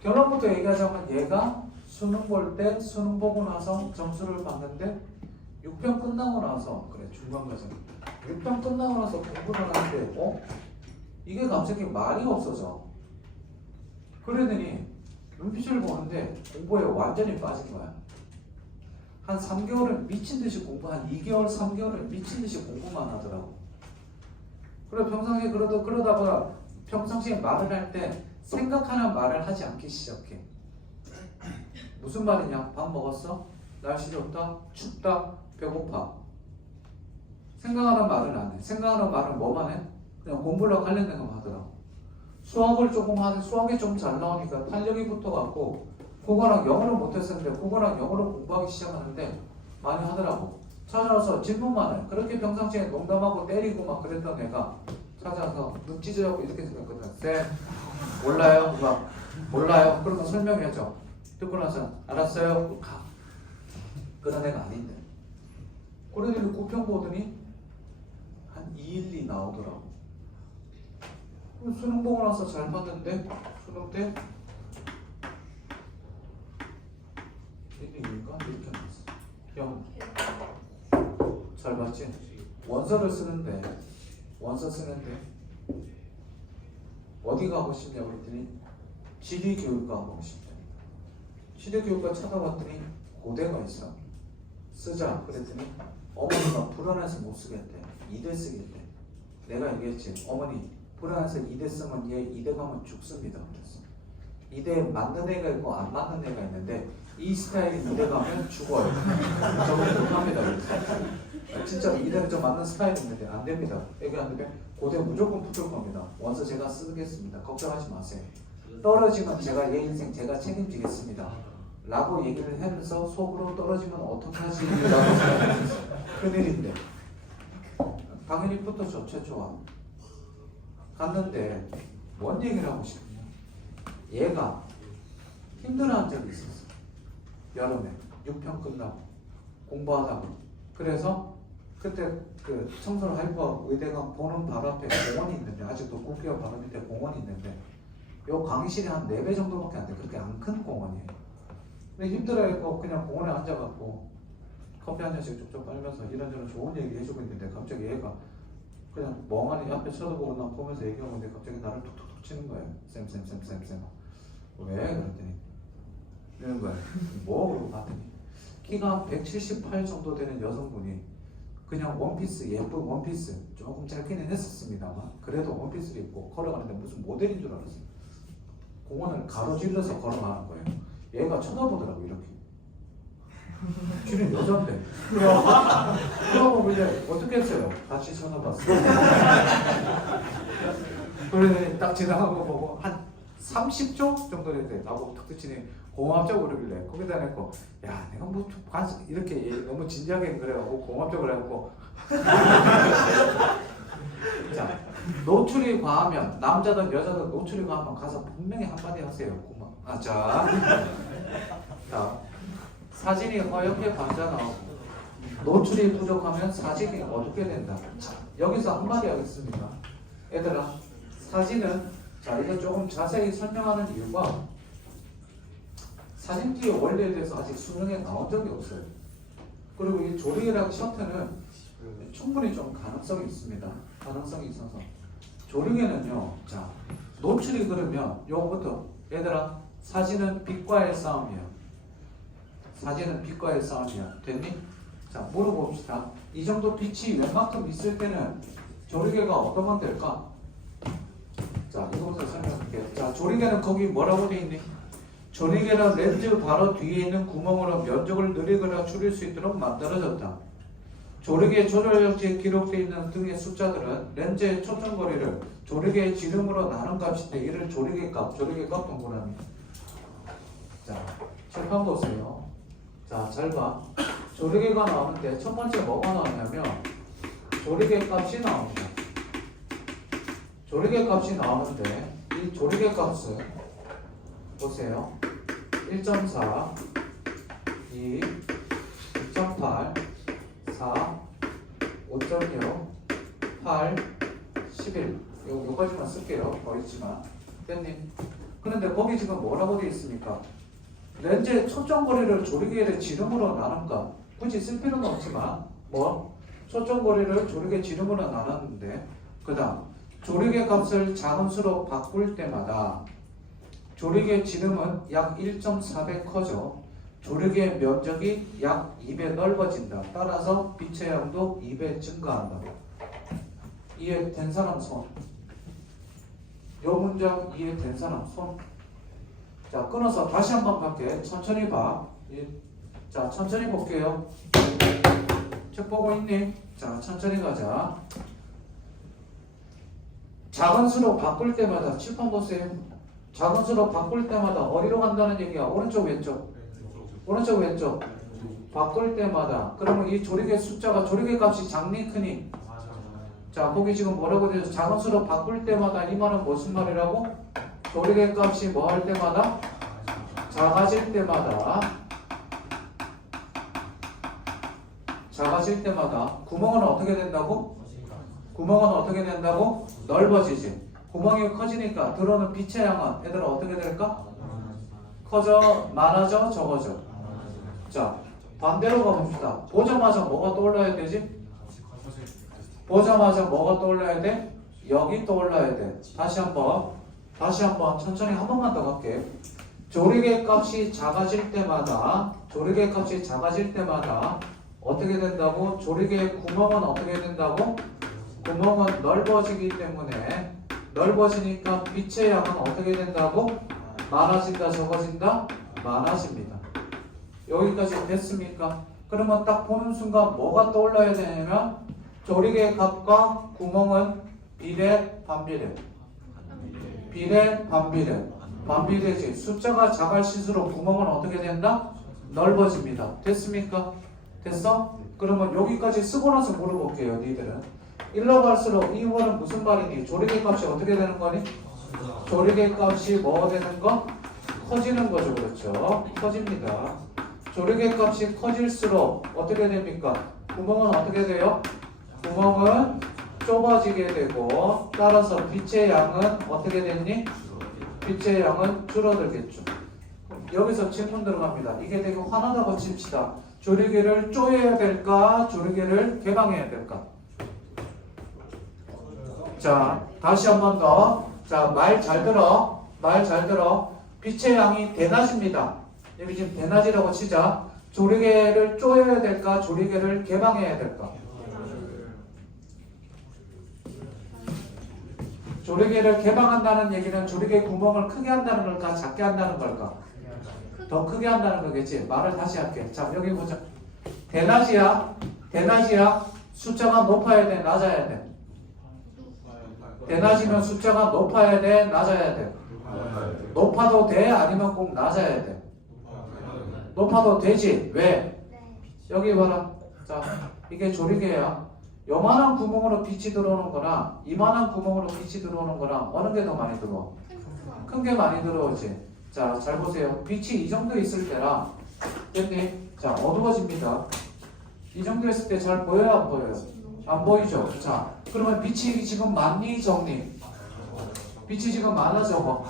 결론부터 얘기하자면 얘가 수능 볼 때 수능 보고 나서 점수를 봤는데 6편 끝나고 나서 그래 중간과정 6편 끝나고 나서 공부를 하는데 이게 갑자기 말이 없어져. 그러더니 눈빛을 보는데 공부에 완전히 빠진 거야. 한 3개월은 미친듯이 공부, 한 2개월, 3개월은 미친듯이 공부만 하더라고. 그래 평상시에 그러다가 평상시에 말을 할 때 생각하는 말을 하지 않기 시작해. 무슨 말이냐? 밥 먹었어? 날씨 좋다? 춥다? 배고파? 생각하는 말은 안 해. 생각하는 말은 뭐만 해? 그냥 공부랑 관련된 것만 하더라고. 수학을 조금 하는데 수학이 좀 잘 나오니까 탄력이 붙어갖고 국어랑 영어를 못했었는데 국어랑 영어를 공부하기 시작하는데 많이 하더라고. 찾아와서 질문만 해. 그렇게 평상시에 농담하고 때리고 막 그랬던 애가 찾아와서 눈 찢어갖고 이렇게 생겼거든. 쌤 몰라요? 막 몰라요? 그러면 설명해줘. 듣고 나서 알았어요? 가. 그런 애가 아닌데. 그러더니 9편 보더니 한 2, 1, 2 나오더라고. 수능 보고 나서 잘 봤는데 수능 때 1, 2인가? 이렇게 나왔어. 형, 잘 봤지? 원서 쓰는데 어디 가고 싶냐고 그랬더니 지리교육과 가고 싶대. 지리교육과 찾아봤더니 고대가 있어. 쓰자 그랬더니 어머니가 불안해서 못 쓰겠대. 2대 쓰겠대. 내가 얘기했지. 어머니 불안해서 2대 쓰면 얘 2대 가면 죽습니다. 그랬어. 2대 맞는 애가 있고 안 맞는 애가 있는데 이 스타일이 2대 가면 죽어요. 저는 못합니다. 그래서 진짜로 2대는 좀 맞는 스타일이 있는데 안 됩니다. 얘기하는데 고대 무조건 붙을 겁니다. 원서 제가 쓰겠습니다. 걱정하지 마세요. 떨어지면 제가 얘 인생 제가 책임지겠습니다. 라고 얘기를 하면서 속으로 떨어지면 어떡하지? 라고 생각했어요. 큰일인데 당연히 붙어줘. 최초와 갔는데 뭔 얘기를 하고 싶냐? 얘가 힘들어한 적이 있었어. 여름에 6편 끝나고 공부하다가 그래서 그때 그 청소를 하이퍼 의대가 보는 바로 앞에 공원이 있는데 아직도 국회와 바로 밑에 공원이 있는데 요 강의실이 한 4배 정도밖에 안 돼. 그렇게 안 큰 공원이에요. 근데 힘들어했고 그냥 공원에 앉아갖고 커피 한 잔씩 쭉쭉 빨면서 이런저런 좋은 얘기 해주고 있는데 갑자기 얘가 그냥 멍하니 앞에 쳐다보고 나 보면서 얘기하고 있는데 갑자기 나를 툭툭툭 치는 거예요. 쌤. 왜? 그랬더니 이러는 거예요. 뭐? 그러고 봤더니 키가 178 정도 되는 여성분이 그냥 원피스, 예쁜 원피스 조금 짧기는 했었습니다만 그래도 원피스를 입고 걸어가는데 무슨 모델인 줄 알았어요. 공원을 가로질러서 걸어가는 거예요. 얘가 쳐다보더라고 이렇게. 쥐는 여잔데. 그러고 이제 어떻게 했어요? 같이 쳐다봤어요. 그러더니 딱 지나가고 보고 한 30초 정도 됐대. 나보고 툭 치니 공업적으로 그러길래 거기다 내고 야 내가 뭐 이렇게 너무 진지하게 그래가지고 공업적으로 해갖고 자 노출이 과하면 남자든 여자든 노출이 과하면 가서 분명히 한마디 하세요. 고마워. 자 사진이 허옇게 반자 나오고 노출이 부족하면 사진이 어둡게 된다. 자, 여기서 한마디 하겠습니다. 얘들아 사진은 자 이거 조금 자세히 설명하는 이유가 사진기의 원리에 대해서 아직 수능에 나온 적이 없어요. 그리고 이 조리개랑 셔터는 충분히 좀 가능성이 있습니다. 가능성이 있어서 조리개는요. 자 노출이 그러면 요거부터 얘들아 사진은 빛과의 싸움이야. 사진은 빛과의 싸움이야. 됐니? 자 물어봅시다. 이 정도 빛이 웬만큼 있을 때는 조리개가 어떠면 될까? 자 이거부터 설명할게요. 자 조리개는 거기 뭐라고 돼 있니? 조리개는 렌즈 바로 뒤에 있는 구멍으로 면적을 늘리거나 줄일 수 있도록 만들어졌다. 조리개 조절역지에 기록되어 있는 등의 숫자들은 렌즈의 초점거리를 조리개의 지름으로 나눈 값인데 이를 조리개값 동그라미. 자, 칠판 보세요. 자, 잘 봐. 조리개가 나오는데 첫 번째 뭐가 나오냐면 조리개 값이 나옵니다. 조리개 값이 나오는데 이 조리개 값은 보세요. 1.4, 2, 2.8, 4, 5.6, 8, 11. 요까지만 쓸게요. 어렵지만. 대표님. 그런데 거기 지금 뭐라고 되어 있습니까? 렌즈의 초점거리를 조리개의 지름으로 나눈다. 굳이 쓸 필요는 없지만 초점거리를 조리개 지름으로 나눴는데 그 다음 조리개 값을 작은 수로 바꿀 때마다 조리개 지름은 약 1.4배 커져 조리개 면적이 약 2배 넓어진다. 따라서 빛의 양도 2배 증가한다. 이해된 사람 손. 요 문장 이해된 사람 손. 자, 끊어서 다시 한번 갈게. 천천히 봐. 자, 천천히 볼게요. 책 보고 있니? 자, 천천히 가자. 작은 수로 바꿀 때마다 칠판 보세요. 작은 수로 바꿀 때마다 어디로 간다는 얘기야? 오른쪽 왼쪽? 오른쪽 왼쪽. 바꿀 때마다 그러면 이 조리개 숫자가 조리개 값이 작니 크니? 자, 거기 지금 뭐라고 되어 있어? 작은 수로 바꿀 때마다 이 말은 무슨 말이라고? 조리개 값이 뭐 할 때마다? 작아질 때마다 구멍은 어떻게 된다고? 구멍은 어떻게 된다고? 넓어지지. 구멍이 커지니까 들어오는 빛의 양은 얘들아 어떻게 될까? 커져, 많아져, 적어져. 자, 반대로 가봅시다. 보자마자 뭐가 떠올라야 되지? 보자마자 뭐가 떠올라야 돼? 여기 떠올라야 돼. 다시 한번 천천히 한 번만 더 갈게. 조리개 값이 작아질 때마다 어떻게 된다고? 조리개의 구멍은 어떻게 된다고? 구멍은 넓어지기 때문에 넓어지니까 빛의 양은 어떻게 된다고? 많아진다, 적어진다? 많아집니다. 여기까지 됐습니까? 그러면 딱 보는 순간 뭐가 떠올라야 되냐면 조리개 값과 구멍은 비례, 반비례. 비례, 반비례지. 숫자가 작을수록 구멍은 어떻게 된다? 넓어집니다. 됐습니까? 됐어? 그러면 여기까지 쓰고 나서 물어볼게요. 니들은 1로 갈수록 이 말은 무슨 말이니? 조리개 값이 어떻게 되는 거니? 조리개 값이 뭐 되는 거? 커지는 거죠. 그렇죠? 커집니다. 조리개 값이 커질수록 어떻게 됩니까? 구멍은 어떻게 돼요? 구멍은 좁아지게 되고 따라서 빛의 양은 어떻게 됐니? 빛의 양은 줄어들겠죠. 여기서 질문 들어갑니다. 이게 되게 화나다고 칩시다. 조리개를 쪼여야 될까? 조리개를 개방해야 될까? 자, 다시 한 번 더. 자, 말 잘 들어. 빛의 양이 대낮입니다. 여기 지금 대낮이라고 치자. 조리개를 쪼여야 될까? 조리개를 개방해야 될까? 조리개를 개방한다는 얘기는 조리개 구멍을 크게 한다는 걸까? 작게 한다는 걸까? 더 크게 한다는 거겠지. 말을 다시 할게. 자, 여기 보자. 대낮이야. 숫자가 높아야 돼, 낮아야 돼. 대낮이면 숫자가 높아야 돼, 낮아야 돼. 높아도 돼, 아니면 꼭 낮아야 돼. 높아도 되지. 왜? 여기 봐라. 자, 이게 조리개야. 요만한 구멍으로 빛이 들어오는 거나 이만한 구멍으로 빛이 들어오는 거나 어느 게 더 많이 들어와? 큰 게 많이 들어오지. 자, 잘 보세요. 빛이 이 정도 있을 때랑 됐니? 자, 어두워집니다. 이 정도 있을 때 잘 보여요? 안 보여요? 안 보이죠? 자, 그러면 빛이 지금 많니? 적니? 빛이 지금 많아, 적어?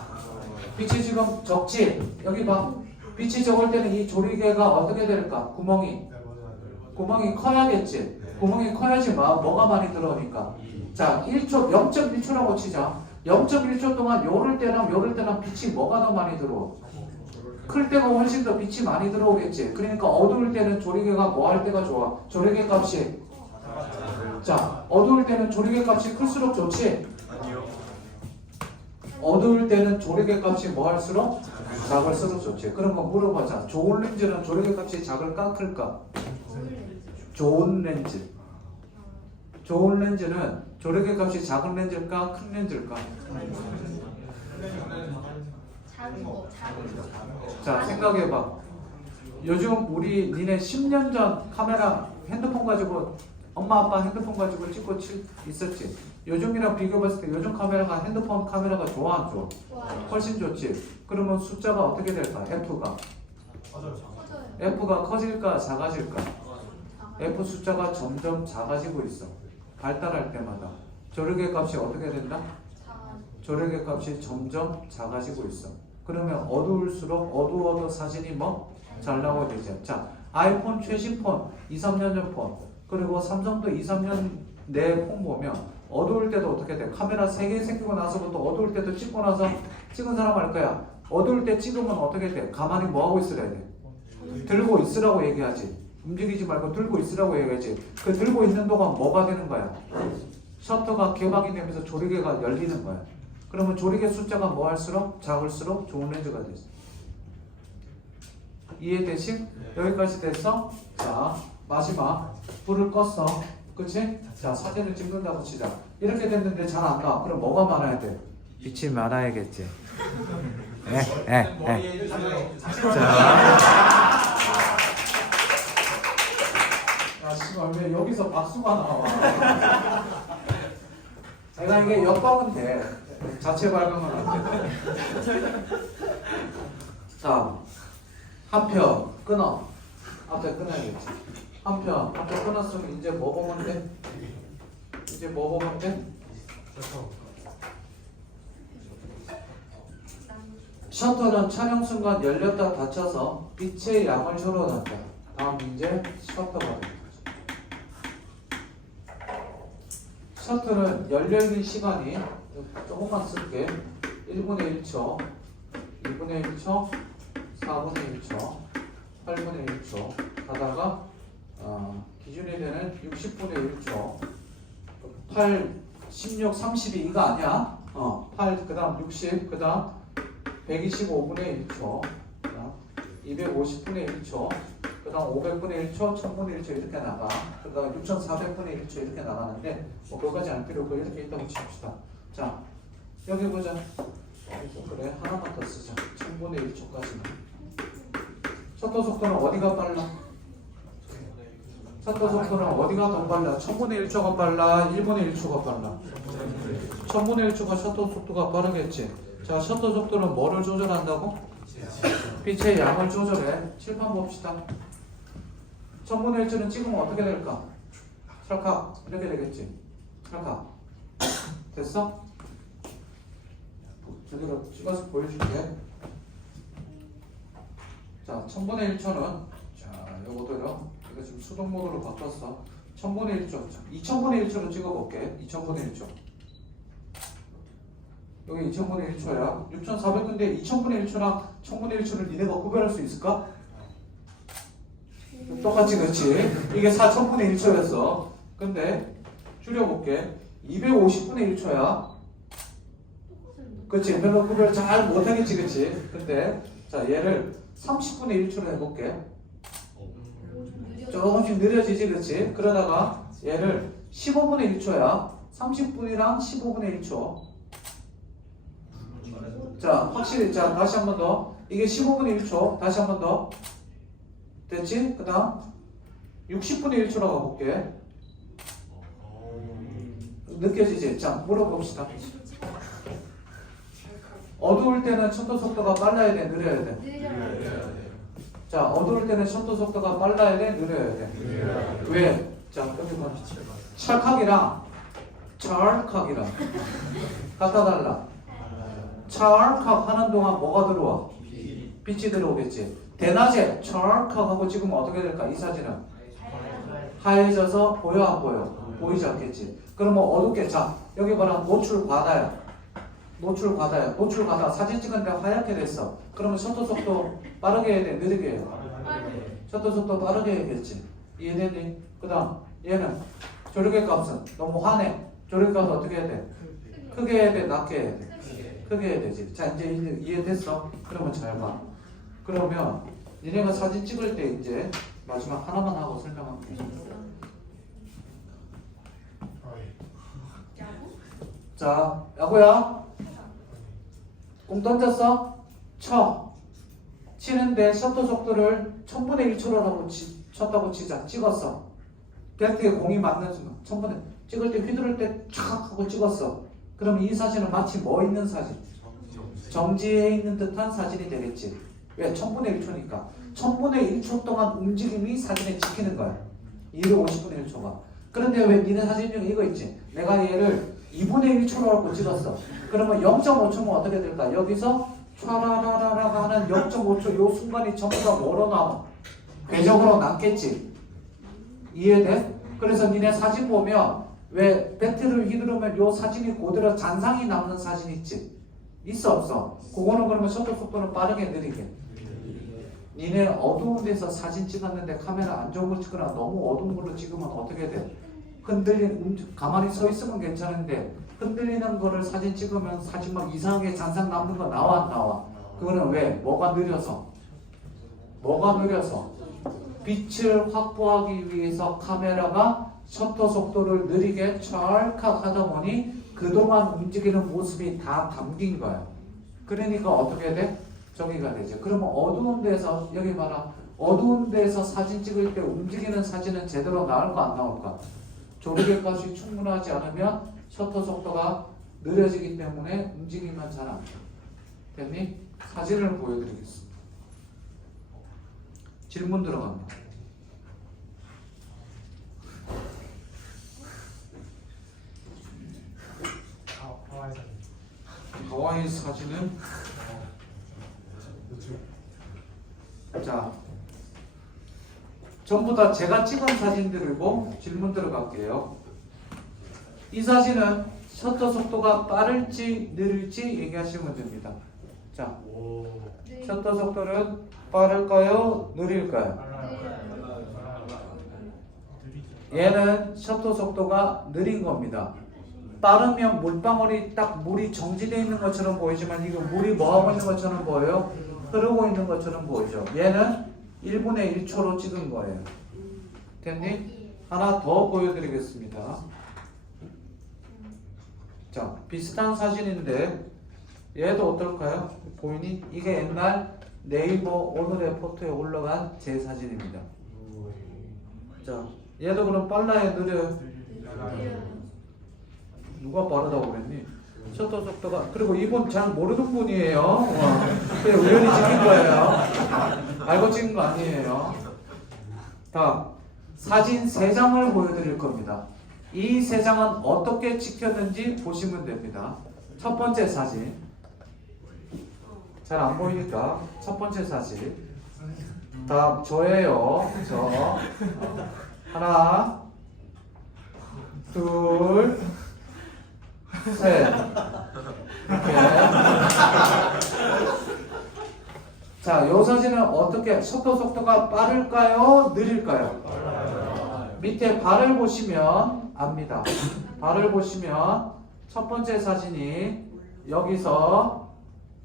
빛이 지금 적지? 여기 봐. 빛이 적을 때는 이 조리개가 어떻게 될까? 구멍이 커야겠지? 구멍이 커야지 뭐가 많이 들어오니까. 자, 1초, 0.1초라고 치자. 0.1초 동안 요럴 때랑 빛이 뭐가 더 많이 들어오? 클 때가 훨씬 더 빛이 많이 들어오겠지. 그러니까 어두울 때는 조리개가 뭐 할 때가 좋아? 조리개 값이. 자, 어두울 때는 조리개 값이 클수록 좋지? 어두울 때는 조리개 값이 뭐 할수록 작을수록 좋지. 그럼 뭐 물어보자. 좋은 렌즈는 조리개 값이 작을까 클까? 좋은 렌즈. 좋은 렌즈는 조리개 값이 작은 렌즈일까 큰 렌즈일까? 작은 거. 자 생각해봐. 요즘 우리 니네 10년 전 카메라 핸드폰 가지고 엄마 아빠 핸드폰 가지고 찍고 있었지. 요즘이랑 비교해봤을 때 요즘 카메라가 핸드폰 카메라가 좋아 안 좋아? 좋아요. 훨씬 좋지. 그러면 숫자가 어떻게 될까? F가 커져요. F가 커질까 작아질까? 작아요. F 숫자가 점점 작아지고 있어. 발달할 때마다 조르개 값이 어떻게 된다? 작아요. 조르개 값이 점점 작아지고 있어. 그러면 어두울수록 어두워도 사진이 뭐? 잘 나오게 되죠. 자, 아이폰 최신 폰, 2, 3년 전 폰, 그리고 삼성도 2, 3년 내 폰 보면 어두울 때도 어떻게 돼? 카메라 3개 생기고 나서부터 어두울 때도 찍고 나서 찍은 사람 알 거야. 어두울 때 찍으면 어떻게 돼? 가만히 뭐 하고 있으라 돼? 들고 있으라고 얘기하지. 움직이지 말고 들고 있으라고 얘기하지. 그 들고 있는 동안 뭐가 되는 거야? 셔터가 개방이 되면서 조리개가 열리는 거야. 그러면 조리개 숫자가 뭐 할수록 작을수록 좋은 렌즈가 되지. 이해되시? 여기까지 됐어? 자, 마지막 불을 껐어. 그치? 자, 사진을 찍는다고 치자. 이렇게 됐는데 잘 안 나와. 그럼 뭐가 많아야 돼? 빛이 많아야겠지. 머리에 자. 야, 씨발, 왜 여기서 박수가 나와? 내가 이게 역박은 돼. 자체 발광은 안 돼. 자, 한편 끊어. 앞에 끊어야겠지. 한편 앞에 끊었으면 이제 뭐 보면 돼? 이제 뭐 보면 돼? 셔터는 촬영 순간 열렸다 닫혀서 빛의 양을 줄어낸다. 다음 문제 셔터가 됩니다. 셔터는 열려있는 시간이 조금만 쓸게. 1분의 1초, 2분의 1초, 4분의 1초, 8분의 1초 하다가 기준이 되는 60분의 1초 8, 16, 32가 아니야. 8, 그 다음 60, 그 다음 125분의 1초, 그 다음 250분의 1초, 그 다음 500분의 1초, 1000분의 1초 이렇게 나가. 그 다음 6400분의 1초 이렇게 나가는데 뭐 그거까지 안 필요 없고 이렇게 있다고 칩시다. 자, 여기 보자. 그래, 하나만 더 쓰자. 1000분의 1초까지는. 셔터 속도는 어디가 빨라? 셔터 속도는 어디가 더 빨라? 1000분의 1초가 빨라? 1분의 1초가 빨라? 1000분의 1초가 셔터 속도가 빠르겠지. 자, 셔터 속도는 뭐를 조절한다고? 빛의 양을 조절해. 칠판 봅시다. 1000분의 1초는 찍으면 어떻게 될까? 찰칵 이렇게 되겠지. 찰칵 됐어? 제대로 찍어서 보여줄게. 자, 1000분의 1초는 자, 요거도요. 이거 지금 수동 모드로 바꿨어. 1000분의 1초. 2000분의 1초로 찍어볼게. 2000분의 1초. 여기 2000분의 1초야. 6400인데 2000분의 1초랑 1000분의 1초를 니네가 구별할 수 있을까? 똑같이 그렇지. 이게 4000분의 1초였어. 근데 줄여볼게. 250분의 1초야. 그렇지. 별로 구별 잘 못하겠지, 그렇지. 근데 자, 얘를 30분의 1초로 해볼게. 조금씩 느려지지, 그렇지. 그러다가 얘를 15분의 1초야. 30분이랑 15분의 1초. 자, 확실히. 자, 다시 한 번 더. 이게 15분의 1초. 다시 한 번 더. 됐지? 그 다음 60분의 1초로 가볼게. 느껴지지? 자, 물어봅시다. 어두울 때는 셔터 속도가 빨라야 돼? 느려야 돼? 느려요. 자, 어두울 때는 셔터 속도가 빨라야 돼? 느려야 돼? 왜? 자, 여기 봐. 찰칵이랑 찰칵이랑 갖다 달라. 찰칵 하는 동안 뭐가 들어와? 빛이 들어오겠지. 대낮에 찰칵하고 찍으면 어떻게 될까? 이 사진은 하얘져서 보여 안 보여? 보이지 않겠지. 그러면 어둡게. 자, 여기 봐라. 노출 과다야. 노출 과다야. 노출 과다. 사진 찍은데 하얗게 됐어. 그러면 셔터 속도 빠르게 해야 돼? 느리게 해야 돼? 셔터 속도 빠르게 해야겠지. 이해되니? 그 다음 얘는 조리개 값은 너무 환해. 조리개 값은 어떻게 해야 돼? 크게 해야 돼? 낮게 해야 돼? 크게 해야 되지. 자, 이제 이해됐어? 그러면 잘 봐. 그러면 니네가 사진 찍을 때 이제 마지막 하나만 하고 설명할게. 야구? 자, 야구야. 공 던졌어? 쳐. 치는데 셔터 속도를 1000분의 1초라고 쳤다고 치자. 찍었어. 배트에 공이 맞는 순간 1000분의 찍을 때 휘두를 때 촥 하고 찍었어. 그럼 이 사진은 마치 뭐 있는 사진? 정지해 있는 듯한 사진이 되겠지. 왜? 1000분의 1초니까. 1000분의 1초 동안 움직임이 사진에 찍히는 거야. 250분의 1초가. 그런데 왜 니네 사진 중에 이거 있지? 내가 얘를 2분의 1초라고 찍었어. 그러면 0.5초면 어떻게 될까? 여기서 촤라라라라 하는 0.5초 요 순간이 전부 다 뭐로 남아? 궤적으로 남겠지. 이해돼? 그래서 니네 사진 보면 왜 배트를 휘두르면 요 사진이 그대로 잔상이 남는 사진 있지? 있어 없어? 그거는 그러면 셔터 속도는 빠르게 느리게. 니네 어두운 데서 사진 찍었는데 카메라 안 좋은 걸 찍거나 너무 어두운 걸로 찍으면 어떻게 돼? 가만히 서 있으면 괜찮은데 흔들리는 거를 사진 찍으면 사진 막 이상하게 잔상 남는 거 나와 안 나와? 그거는 왜? 뭐가 느려서? 뭐가 느려서? 빛을 확보하기 위해서 카메라가 셔터 속도를 느리게 찰칵 하다 보니 그동안 움직이는 모습이 다 담긴 거야. 그러니까 어떻게 돼? 저기가 되죠. 그러면 어두운 데서 여기 봐라. 어두운 데서 사진 찍을 때 움직이는 사진은 제대로 나올까 안 나올까? 조리개 값이 충분하지 않으면 셔터 속도가 느려지기 때문에 움직이면 잘 안 돼. 됐니? 사진을 보여드리겠습니다. 질문 들어갑니다. 하와이 사진은 자 전부 다 제가 찍은 사진들이고 질문 들어갈게요. 이 사진은 셔터 속도가 빠를지 느릴지 얘기하시면 됩니다. 자, 네. 셔터 속도는 빠를까요? 느릴까요? 얘는 셔터 속도가 느린 겁니다. 빠르면 물방울이 딱 물이 정지되어 있는 것처럼 보이지만 이거 물이 뭐하고 있는 것처럼 보여요? 흐르고 있는 것처럼 보이죠. 얘는 1분의 1초로 찍은 거예요. 됐니? 하나 더 보여드리겠습니다. 자, 비슷한 사진인데 얘도 어떨까요? 보이니? 이게 옛날 네이버 오늘의 포토에 올라간 제 사진입니다. 자, 얘도 그럼 빨라요? 느려요? 누가 빠르다고 그랬니? 셔터 속도가 그리고 이분 잘 모르는 분이에요. 그냥 우연히 찍힌 거예요. 알고 찍은 거 아니에요. 다음 사진 3장을 보여드릴 겁니다. 이 3장은 어떻게 찍혔는지 보시면 됩니다. 첫 번째 사진 잘 안 보이니까 첫 번째 사진 다음 저예요. 저 하나 둘 셋 이렇게 자, 요 사진은 어떻게 셔터 속도가 빠를까요? 느릴까요? 밑에 발을 보시면 압니다. 발을 보시면 첫 번째 사진이 여기서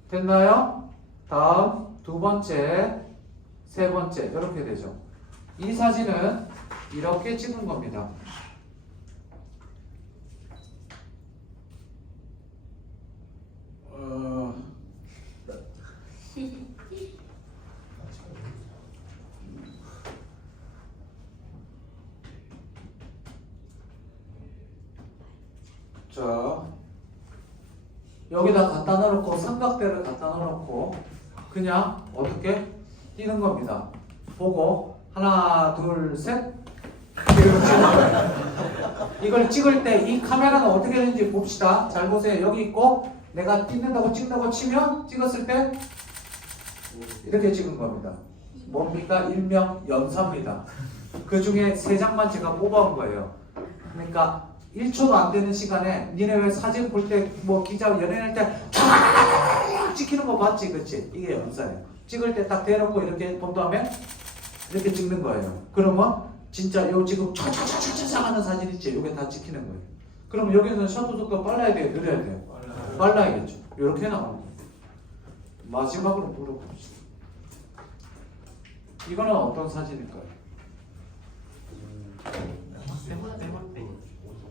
됐나요? 다음 두 번째, 세 번째 이렇게 되죠. 이 사진은 이렇게 찍은 겁니다. 자, 여기다 갖다 놓고 삼각대를 갖다 놓고 그냥 어떻게 뛰는 겁니다. 보고 하나, 둘, 셋 이렇게 찍는 거예요. 이걸 찍을 때 이 카메라는 어떻게 되는지 봅시다. 잘 보세요. 여기 있고 내가 찍는다고 찍는다고 치면 찍었을 때 이렇게 찍은 겁니다. 뭡니까? 일명 연사입니다. 그 중에 3장만 제가 뽑아온 거예요. 그러니까 1초도 안 되는 시간에 니네 왜 사진 볼 때 뭐 기자 연예인 할 때 찍히는 거 봤지? 그치? 이게 연사예요. 찍을 때 딱 대놓고 이렇게 본 다음에 이렇게 찍는 거예요. 그러면 진짜 요 지금 촤촤촤촤 하는 사진 있지? 요게 다 찍히는 거예요. 그럼 여기서는 셔터 속도가 빨라야 돼요? 느려야 돼요? 빨라야겠죠. 이렇게 나옵니다. 마지막으로 물어봅시다. 이거는 어떤 사진일까요?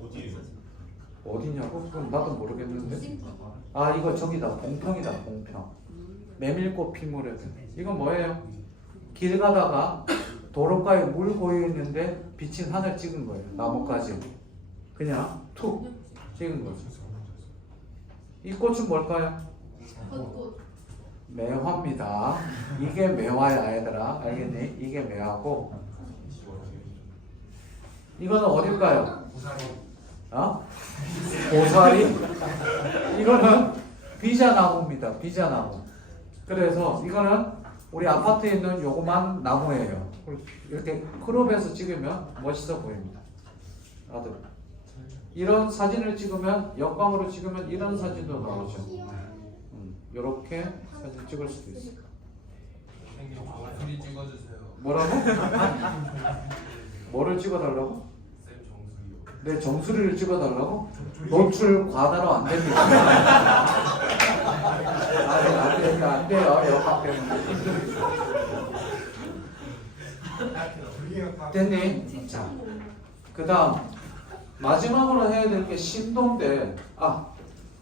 어디에요? 어디냐고? 그건 나도 모르겠는데. 아 이거 저기다 봉평이다 봉평. 메밀꽃 피물에 이건 뭐예요? 길 가다가 도로가에 물 고여 있는데 비친 하늘 찍은 거예요. 나뭇가지 그냥 툭 찍은 거죠. 이 꽃은 뭘까요? 벚꽃. 매화입니다. 이게 매화야 얘들아 알겠니? 이게 매화고 이거는 어딜까요? 어? 고사리? 이거는 비자나무입니다. 비자나무. 그래서 이거는 우리 아파트에 있는 요거만 나무예요. 이렇게 크롭해서 찍으면 멋있어 보입니다. 아들. 이런 사진을 찍으면 역광으로 찍으면 이런 사진도 나오죠. 이렇게 사진 찍을 수도 있어. 정수리 찍어주세요. 뭐라고? 뭐를 찍어달라고? 쌤 정수리요. 내 정수리를 찍어달라고? 노출 과다로 안 됩니다. 안 돼요. 역학 때문에. 됐니? 자, 그 다음 마지막으로 해야 될 게 심도인데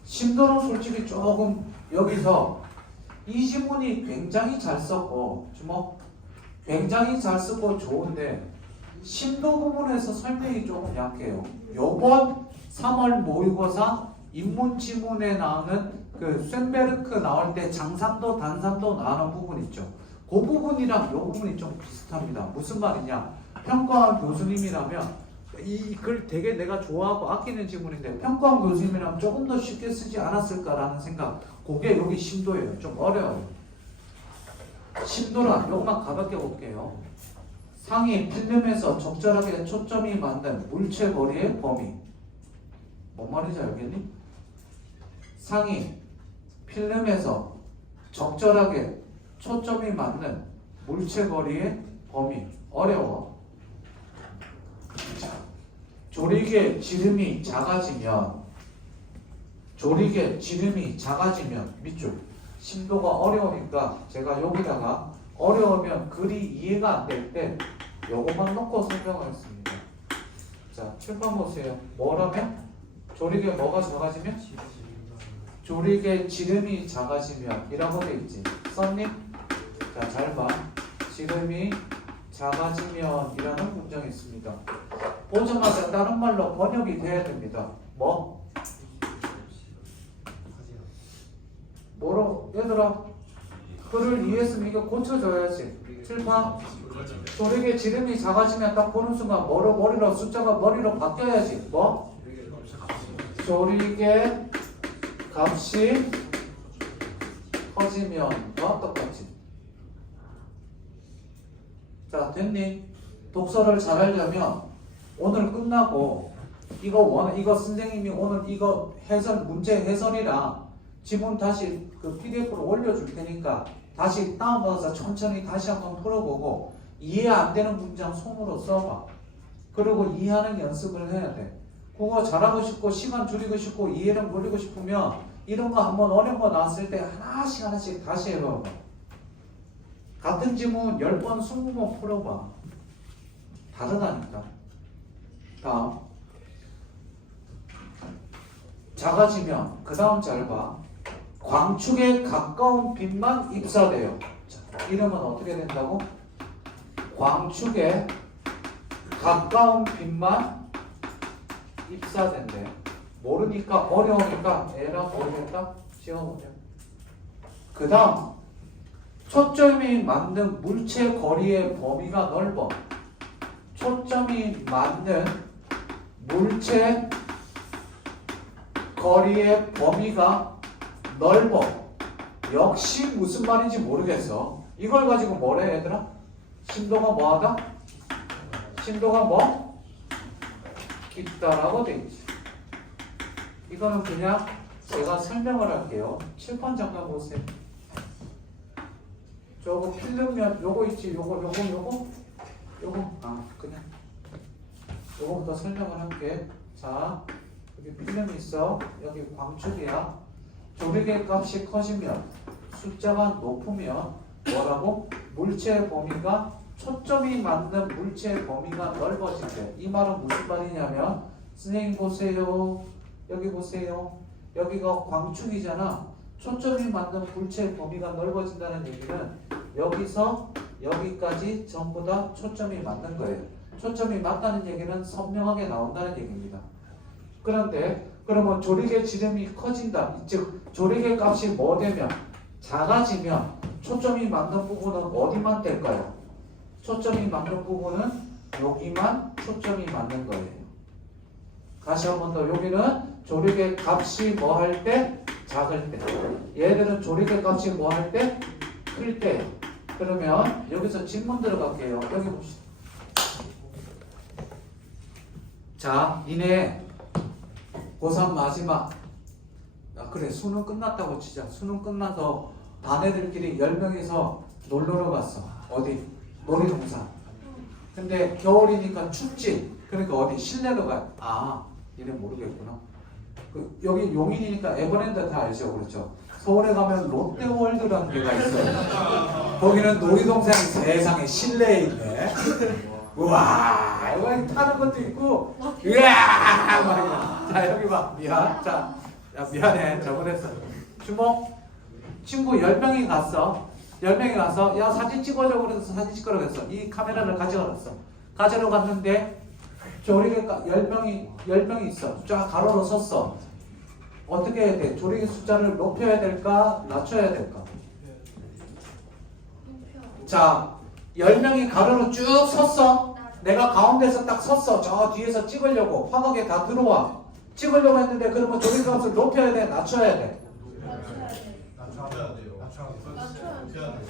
심도는 솔직히 조금 여기서 이 지문이 굉장히 잘 썼고 주목 굉장히 잘 쓰고 좋은데 심도 부분에서 설명이 조금 약해요. 요번 3월 모의고사 인문 지문에 나오는 그 쇤베르크 나올 때 장산도 단산도 나오는 부분 있죠. 그 부분이랑 요 부분이 좀 비슷합니다. 무슨 말이냐? 평가원 교수님이라면 이 글 되게 내가 좋아하고 아끼는 지문인데 평가원 교수님이라면 조금 더 쉽게 쓰지 않았을까라는 생각. 그게 여기 심도예요. 좀 어려워요. 심도란 요것만 가볍게 볼게요. 상이 필름에서 적절하게 초점이 맞는 물체 거리의 범위. 뭔 말인지 알겠니? 상이 필름에서 적절하게 초점이 맞는 물체 거리의 범위. 어려워. 자, 조리개 지름이 작아지면 밑줄 심도가 어려우니까 제가 여기다가 어려우면 글이 이해가 안 될 때 요것만 놓고 설명하겠습니다. 자, 칠판 보세요. 뭐라면? 조리개 뭐가 작아지면? 조리개 지름이 작아지면 이라고 돼 있지. 썼니? 자, 잘 봐. 지름이 작아지면 이라는 문장이 있습니다. 보자마자 다른 말로 번역이 돼야 됩니다. 뭐? 뭐로? 얘들아 글을 이해했으면 이거 고쳐줘야지. 칠판 조리개 지름이 작아지면 딱 보는 순간 머리로 숫자가 머리로 바뀌어야지. 뭐? 조리개 값이 커지면과 똑같지. 자, 됐니? 독서를 잘하려면 오늘 끝나고 이거 선생님이 오늘 이거 문제 해설이랑 지문 다시 그 PDF로 올려줄 테니까 다시 다운받아서 천천히 다시 한번 풀어보고 이해 안 되는 문장 손으로 써봐. 그리고 이해하는 연습을 해야 돼. 그거 잘하고 싶고 시간 줄이고 싶고 이해를 올리고 싶으면 이런 거 한번 어려운 거 나왔을 때 하나씩 다시 해봐봐. 같은 지문 10번, 20번 풀어봐. 다르다니까. 다음 작아지면 그 다음 잘 봐. 광축에 가까운 빛만 입사돼요. 자, 이름은 어떻게 된다고? 광축에 가까운 빛만 입사된대. 모르니까 어려우니까 에라 모르겠다 지워보자. 그 다음 초점이 맞는 물체 거리의 범위가 넓어. 초점이 맞는 물체 거리의 범위가 넓어. 역시 무슨 말인지 모르겠어. 이걸 가지고 뭐래 얘들아? 심도가 뭐하다? 심도가 뭐? 깊다라고 돼 있지. 이거는 그냥 제가 설명을 할게요. 칠판 잠깐 보세요. 저거 필름면 요거 있지. 요거 그냥 요거부터 설명을 할게. 자, 여기 필름이 있어. 여기 광축이야. 조리개 값이 커지면 숫자가 높으면 뭐라고? 물체의 범위가 초점이 맞는 물체의 범위가 넓어진대. 이 말은 무슨 말이냐면 선생님 보세요. 여기 보세요. 여기가 광축이잖아. 초점이 맞는 물체의 범위가 넓어진다는 얘기는 여기서 여기까지 전부 다 초점이 맞는 거예요. 초점이 맞다는 얘기는 선명하게 나온다는 얘기입니다. 그런데 그러면 조리개 지름이 커진다. 즉 조리개 값이 뭐 되면 작아지면 초점이 맞는 부분은 어디만 될까요? 초점이 맞는 부분은 여기만 초점이 맞는 거예요. 다시 한 번 더. 여기는 조리개 값이 뭐 할 때? 작을 때. 얘들은 조리개 값이 뭐 할 때? 클 때. 그러면 여기서 질문 들어갈게요. 여기 봅시다. 자, 니네 고3 마지막. 그래, 수능 끝났다고 치자. 수능 끝나서 반 애들끼리 10명이서 놀러 갔어. 어디? 놀이동산. 근데 겨울이니까 춥지. 그러니까 어디? 실내로 가. 아, 얘네 모르겠구나. 여기 용인이니까 에버랜드 다 알죠, 그렇죠? 서울에 가면 롯데월드라는 데가 있어요. 거기는 놀이동산이 세상에 실내에 있네. 우와, 이거 타는 것도 있고, 으아! 말이야. 자, 여기 봐. 미안. 자, 야, 미안해. 잘못했어. 주목. 친구 10명이 갔어. 10명이 가서, 야, 사진 찍어줘. 그래서 사진 찍으러 갔어. 이 카메라를 가져갔어. 가지러 갔는데, 조리개가 10명이 있어. 쫙 가로로 섰어. 어떻게 해야 돼? 조리개 숫자를 높여야 될까? 낮춰야 될까? 자, 10명이 가로로 쭉 섰어. 내가 가운데서 딱 섰어. 저 뒤에서 찍으려고. 화각에 다 들어와. 찍으려고 했는데 그러면 조리개 값을 높여야 돼? 낮춰야 돼? 맞춰야 돼. 낮춰야 돼요. 맞춰야 돼.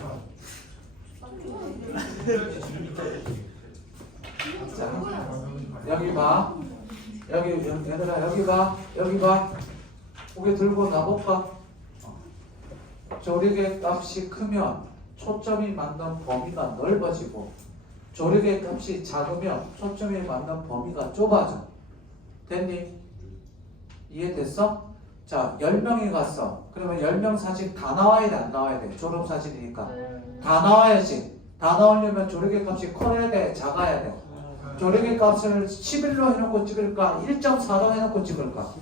자, 여기 봐. 여기 얘들아 여기 봐. 여기 봐. 고개 들고 나볼까? 조리개 값이 크면 초점이 맞는 범위가 넓어지고 조리개 값이 작으면 초점이 맞는 범위가 좁아져. 됐니? 이해됐어? 자, 10명이 갔어. 그러면 10명 사진 다 나와야 돼? 안 나와야 돼? 졸업사진이니까. 다 나와야지. 다 나오려면 조리개 값이 커야 돼? 작아야 돼? 조리개 값을 11로 해놓고 찍을까? 1.4로 해놓고 찍을까?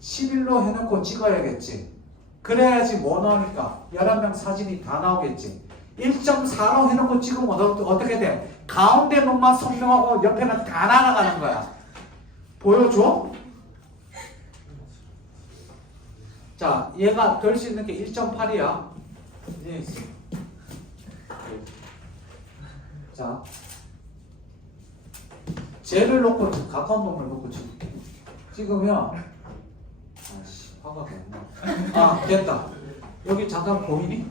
11로 해놓고 찍어야겠지. 그래야지 뭐 나오니까 11명 사진이 다 나오겠지. 1.4로 해놓고 찍으면 어떻게 돼? 가운데 놈만 선명하고 옆에는 다 날아가는 거야. 보여줘? 자, 얘가 될 수 있는 게 1.8이야. 자, 쟤를 놓고 가까운 놈을 놓고 찍으면 아씨 화가 됐나? 아 됐다. 여기 잠깐 보이니?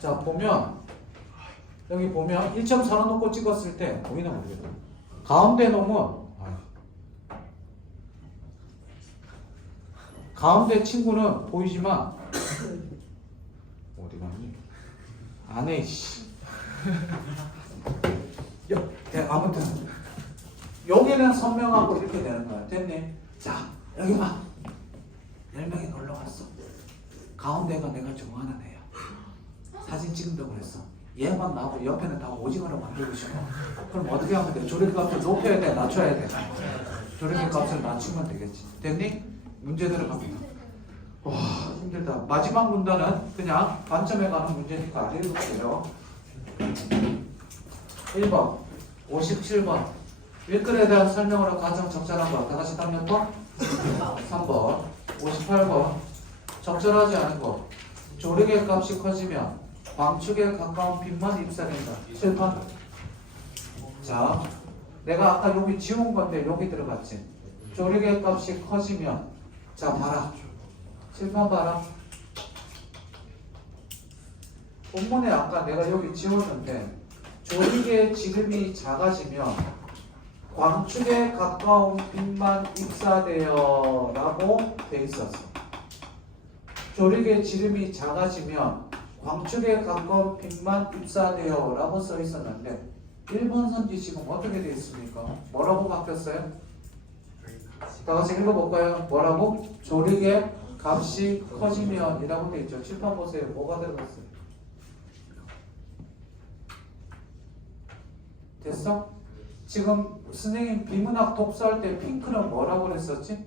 자 보면 여기 보면 1.4로 놓고 찍었을 때 보이나 모르겠다. 가운데 놈은 가운데 친구는 보이지만 어디 갔니? 안에 씨. 아무튼 여기는 선명하고 이렇게 되는 거야. 됐니? 자 여기 봐. 10명이 놀러 갔어. 가운데가 내가 좋아하는 애야. 사진 찍는다고 그랬어. 얘만 나오고 옆에는 다 오징어로 만들고 싶어. 그럼 어떻게 하면 돼? 조리개 값을 높여야 돼? 낮춰야 돼? 조리개 값을 낮추면 되겠지. 됐니? 문제 들어갑니다. 와 힘들다. 마지막 문단은 그냥 반점에 가는 문제니까 안 읽을게요. 1번 57번 일글에 대한 설명으로 가장 적절한 것. 다같이 딱 몇 번? 3번 58번 적절하지 않은 것. 조리개 값이 커지면 광축에 가까운 빛만 입사된다. 7번. 자 내가 아까 여기 지운 건데 여기 들어갔지. 조리개 값이 커지면 자 봐라. 7번 봐라. 본문에 아까 내가 여기 지웠는데 조리개 지름이 작아지면 광축에 가까운 빛만 입사되어 라고 돼 있었어. 조리개 지름이 작아지면 광축에 가까운 빛만 입사되어 라고 써 있었는데 1번 선지 지금 어떻게 돼 있습니까? 뭐라고 바뀌었어요? 다 같이 읽어볼까요? 뭐라고? 조리개 값이 커지면 이라고 돼 있죠. 칠판 보세요. 뭐가 들어갔어요? 됐어? 지금 선생님 비문학 독서할 때 핑크는 뭐라고 그랬었지?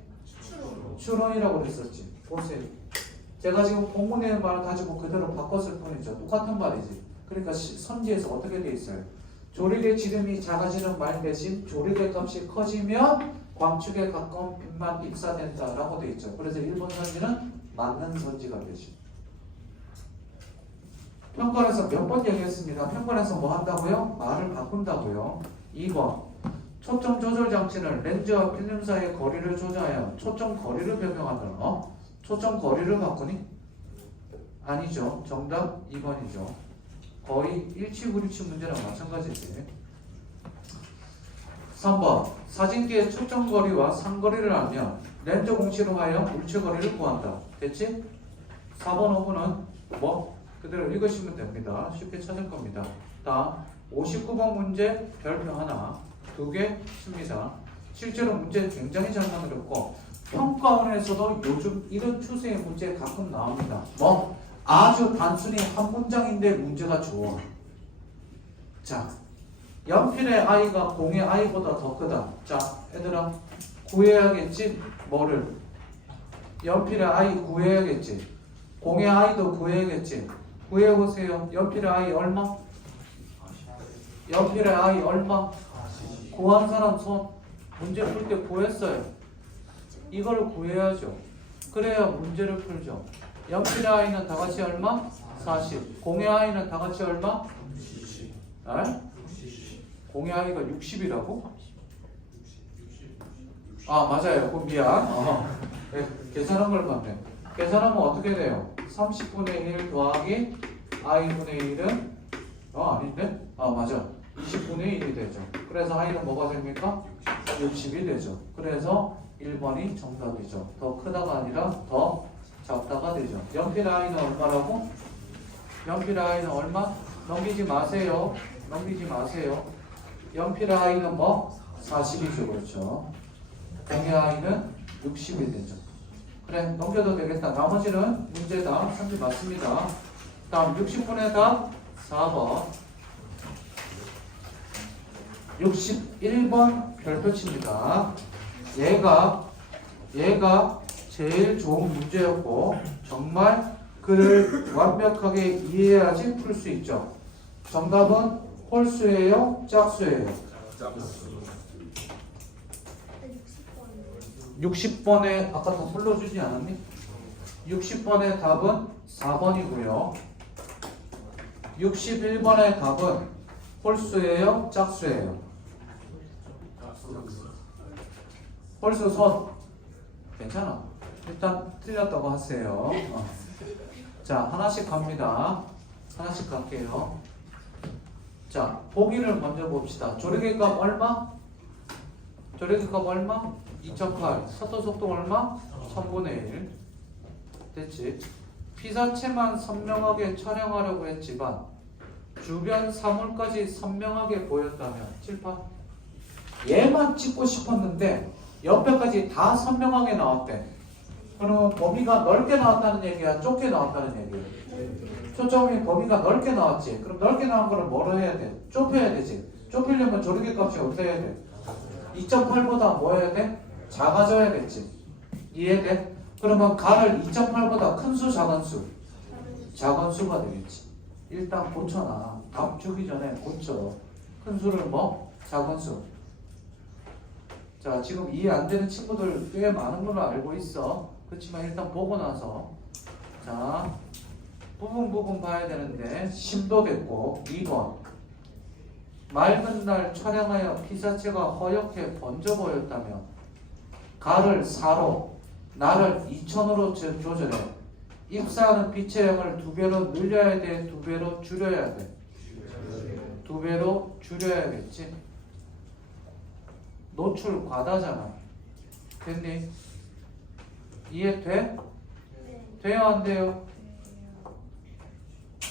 추론이라고 그랬었지. 보세요. 제가 지금 본문의 말을 가지고 그대로 바꿨을 뿐이죠. 똑같은 말이지. 그러니까 선지에서 어떻게 돼 있어요? 조리개 지름이 작아지는 말 대신 조리개 값이 커지면 광축에 가까운 빛만 입사된다라고 돼 있죠. 그래서 1번 선지는 맞는 선지가 되죠. 평가에서 몇 번 얘기했습니다. 평가에서 뭐 한다고요? 말을 바꾼다고요. 2번 초점 조절 장치는 렌즈와 필름 사이의 거리를 조절하여 초점 거리를 변경한다. 초점 거리를 바꾸니? 아니죠. 정답 2번이죠. 거의 일치불일치 문제랑 마찬가지지. 3번 사진기의 초점 거리와 상거리를 알면 렌즈 공치로 하여 물체 거리를 구한다. 됐지? 4번 5번은 뭐? 그대로 읽으시면 됩니다. 쉽게 찾을 겁니다. 다음 59번 문제 별표 하나 2개 씁니다. 실제로 문제 굉장히 잘 만들었고 평가원에서도 요즘 이런 추세의 문제 가끔 나옵니다. 뭐? 아주 단순히 한 문장인데 문제가 좋아. 자, 연필의 i가 공의 i보다 더 크다. 자, 얘들아 구해야겠지? 뭐를? 연필의 i 구해야겠지? 공의 i도 구해야겠지? 구해보세요. 연필의 i 얼마? 연필의 i 얼마? 구한 사람 손. 문제 풀 때 구했어요. 이걸 구해야죠. 그래야 문제를 풀죠. 연필의 i는 다 같이 얼마? 40. 공의 i는 다 같이 얼마? 60. 에? 공의 i가 60이라고? 아 맞아요. 그럼 미안. 네, 계산한 걸 봤네. 계산하면 어떻게 돼요? 30분의 1 더하기 i분의 1은 아닌데? 아 맞아. 20분의 1이 되죠. 그래서 i는 뭐가 됩니까? 60이 되죠. 그래서 1번이 정답이죠. 더 크다가 아니라 더 작다가 되죠. 연필 i는 얼마라고? 연필 i는 얼마? 넘기지 마세요. 넘기지 마세요. 연필 i는 뭐? 40이죠. 그렇죠. 공의 i는 60이 되죠. 그래 넘겨도 되겠다. 나머지는 문제다. 3지 맞습니다. 다음 60분의 답 4번 61번 별표치입니다. 얘가 제일 좋은 문제였고 정말 그를 완벽하게 이해해야지 풀 수 있죠. 정답은 홀수예요? 짝수예요? 60번에 아까 다 불러주지 않았니? 60번의 답은 4번이고요. 61번의 답은 홀수예요? 짝수예요? 홀수 손. 괜찮아. 일단 틀렸다고 하세요. 자, 하나씩 갑니다. 하나씩 갈게요. 자, 보기를 먼저 봅시다. 조리개 값 얼마? 조리개 값 얼마? 2.8. 셔터 속도 얼마? 1000분의 1. 됐지? 피사체만 선명하게 촬영하려고 했지만 주변 사물까지 선명하게 보였다면 7파 얘만 찍고 싶었는데 옆에까지 다 선명하게 나왔대. 그러면 범위가 넓게 나왔다는 얘기야? 좁게 나왔다는 얘기야? 초점이 범위가 넓게 나왔지. 그럼 넓게 나온 거를 뭐로 해야 돼? 좁혀야 되지. 좁히려면 조리개 값이 어떻게 해야 돼? 2.8보다 뭐 해야 돼? 작아져야겠지. 이해돼? 그러면 가를 2.8보다 큰 수, 작은 수? 작은 수가 되겠지. 일단 고쳐놔. 답 주기 전에 고쳐. 큰 수를 뭐? 작은 수. 자, 지금 이해 안 되는 친구들 꽤 많은 걸로 알고 있어. 그렇지만 일단 보고 나서 자, 부분 봐야 되는데 심도 됐고 2번 맑은 날 촬영하여 피사체가 허옇게 번져 보였다면 가를 4로 나를 2000으로 조절해. 입사하는 빛의 양을 2배로 늘려야 돼? 2배로 줄여야 돼? 2배로 줄여야겠지. 노출 과다잖아. 됐니? 이해돼? 돼요 안 돼요?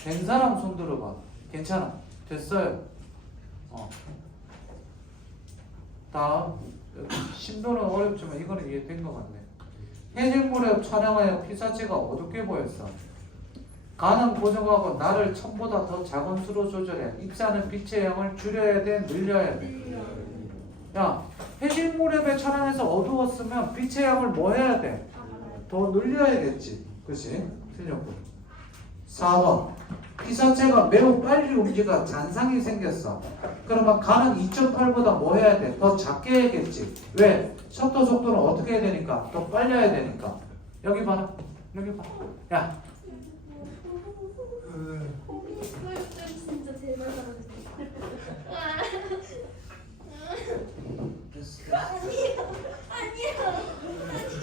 된 사람 손 들어봐. 괜찮아. 됐어요. 다음 심도는 어렵지만 이거는 이해된 것 같네. 해질 무렵 촬영하여 피사체가 어둡게 보였어. 가는 고정하고 나를 천보다 더 작은 수로 조절해. 입사는 빛의 양을 줄여야 돼, 늘려야 돼. 야, 해질 무렵에 촬영해서 어두웠으면 빛의 양을 뭐 해야 돼? 더 늘려야겠지. 그치? 틀렸고. 4번. 피사체가 매우 빨리 움직여 잔상이 생겼어. 그러면 가는 2.8보다 뭐 해야 돼? 더 작게 해야겠지. 왜? 셔터 속도는 어떻게 해야 되니까? 더 빨리 해야 되니까. 여기 봐라. 여기 봐. 야, 진짜 제발 잘해주세요.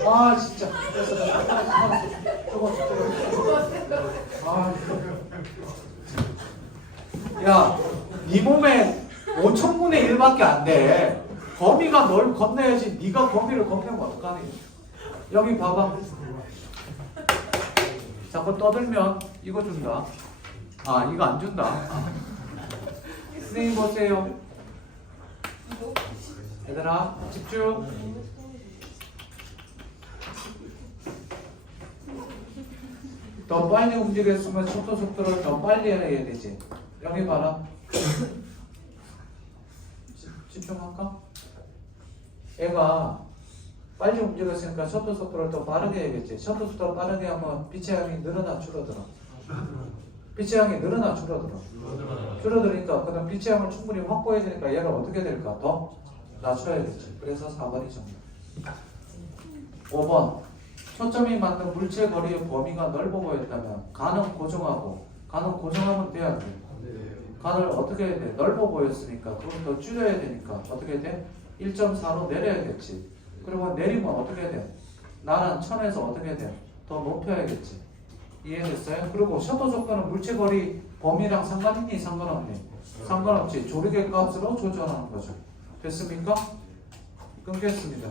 아 진짜. 야, 네 몸에 5천분의 1밖에 안 돼. 범위가 널 건너야지. 네가 범위를 건너면 어떡하니? 여기 봐봐. 자꾸 떠들면 이거 준다. 아, 이거 안 준다. 선생님 보세요. 얘들아, 집중. 더 빨리 움직였으면 속도 속도를 더 빨리 해야 되지. 여기 봐라. 집중할까? 얘가 빨리 움직였으니까 셔터 속도를 더 빠르게 해야겠지. 셔터 속도를 빠르게 하면 빛의 양이 늘어나 줄어들어. 빛의 양이 늘어나 줄어들어. 줄어드니까 그다음 빛의 양을 충분히 확보해야 되니까 얘가 어떻게 될까? 더 낮춰야겠지. 그래서 4번이 정답. 5번. 초점이 맞는 물체 거리의 범위가 넓어 보였다면 가는 고정하면 돼야 돼. 간을 어떻게 해야 돼? 넓어 보였으니까 그걸 더 줄여야 되니까 어떻게 해야 돼? 1.4로 내려야겠지. 그리고 내리면 어떻게 해야 돼? 나는 1000에서 어떻게 해야 돼? 더 높여야겠지. 이해됐어요? 그리고 셔터 속도는 물체 거리 범위랑 상관있니? 상관없니? 상관없지. 조리개 값으로 조절하는 거죠. 됐습니까? 끊겠습니다.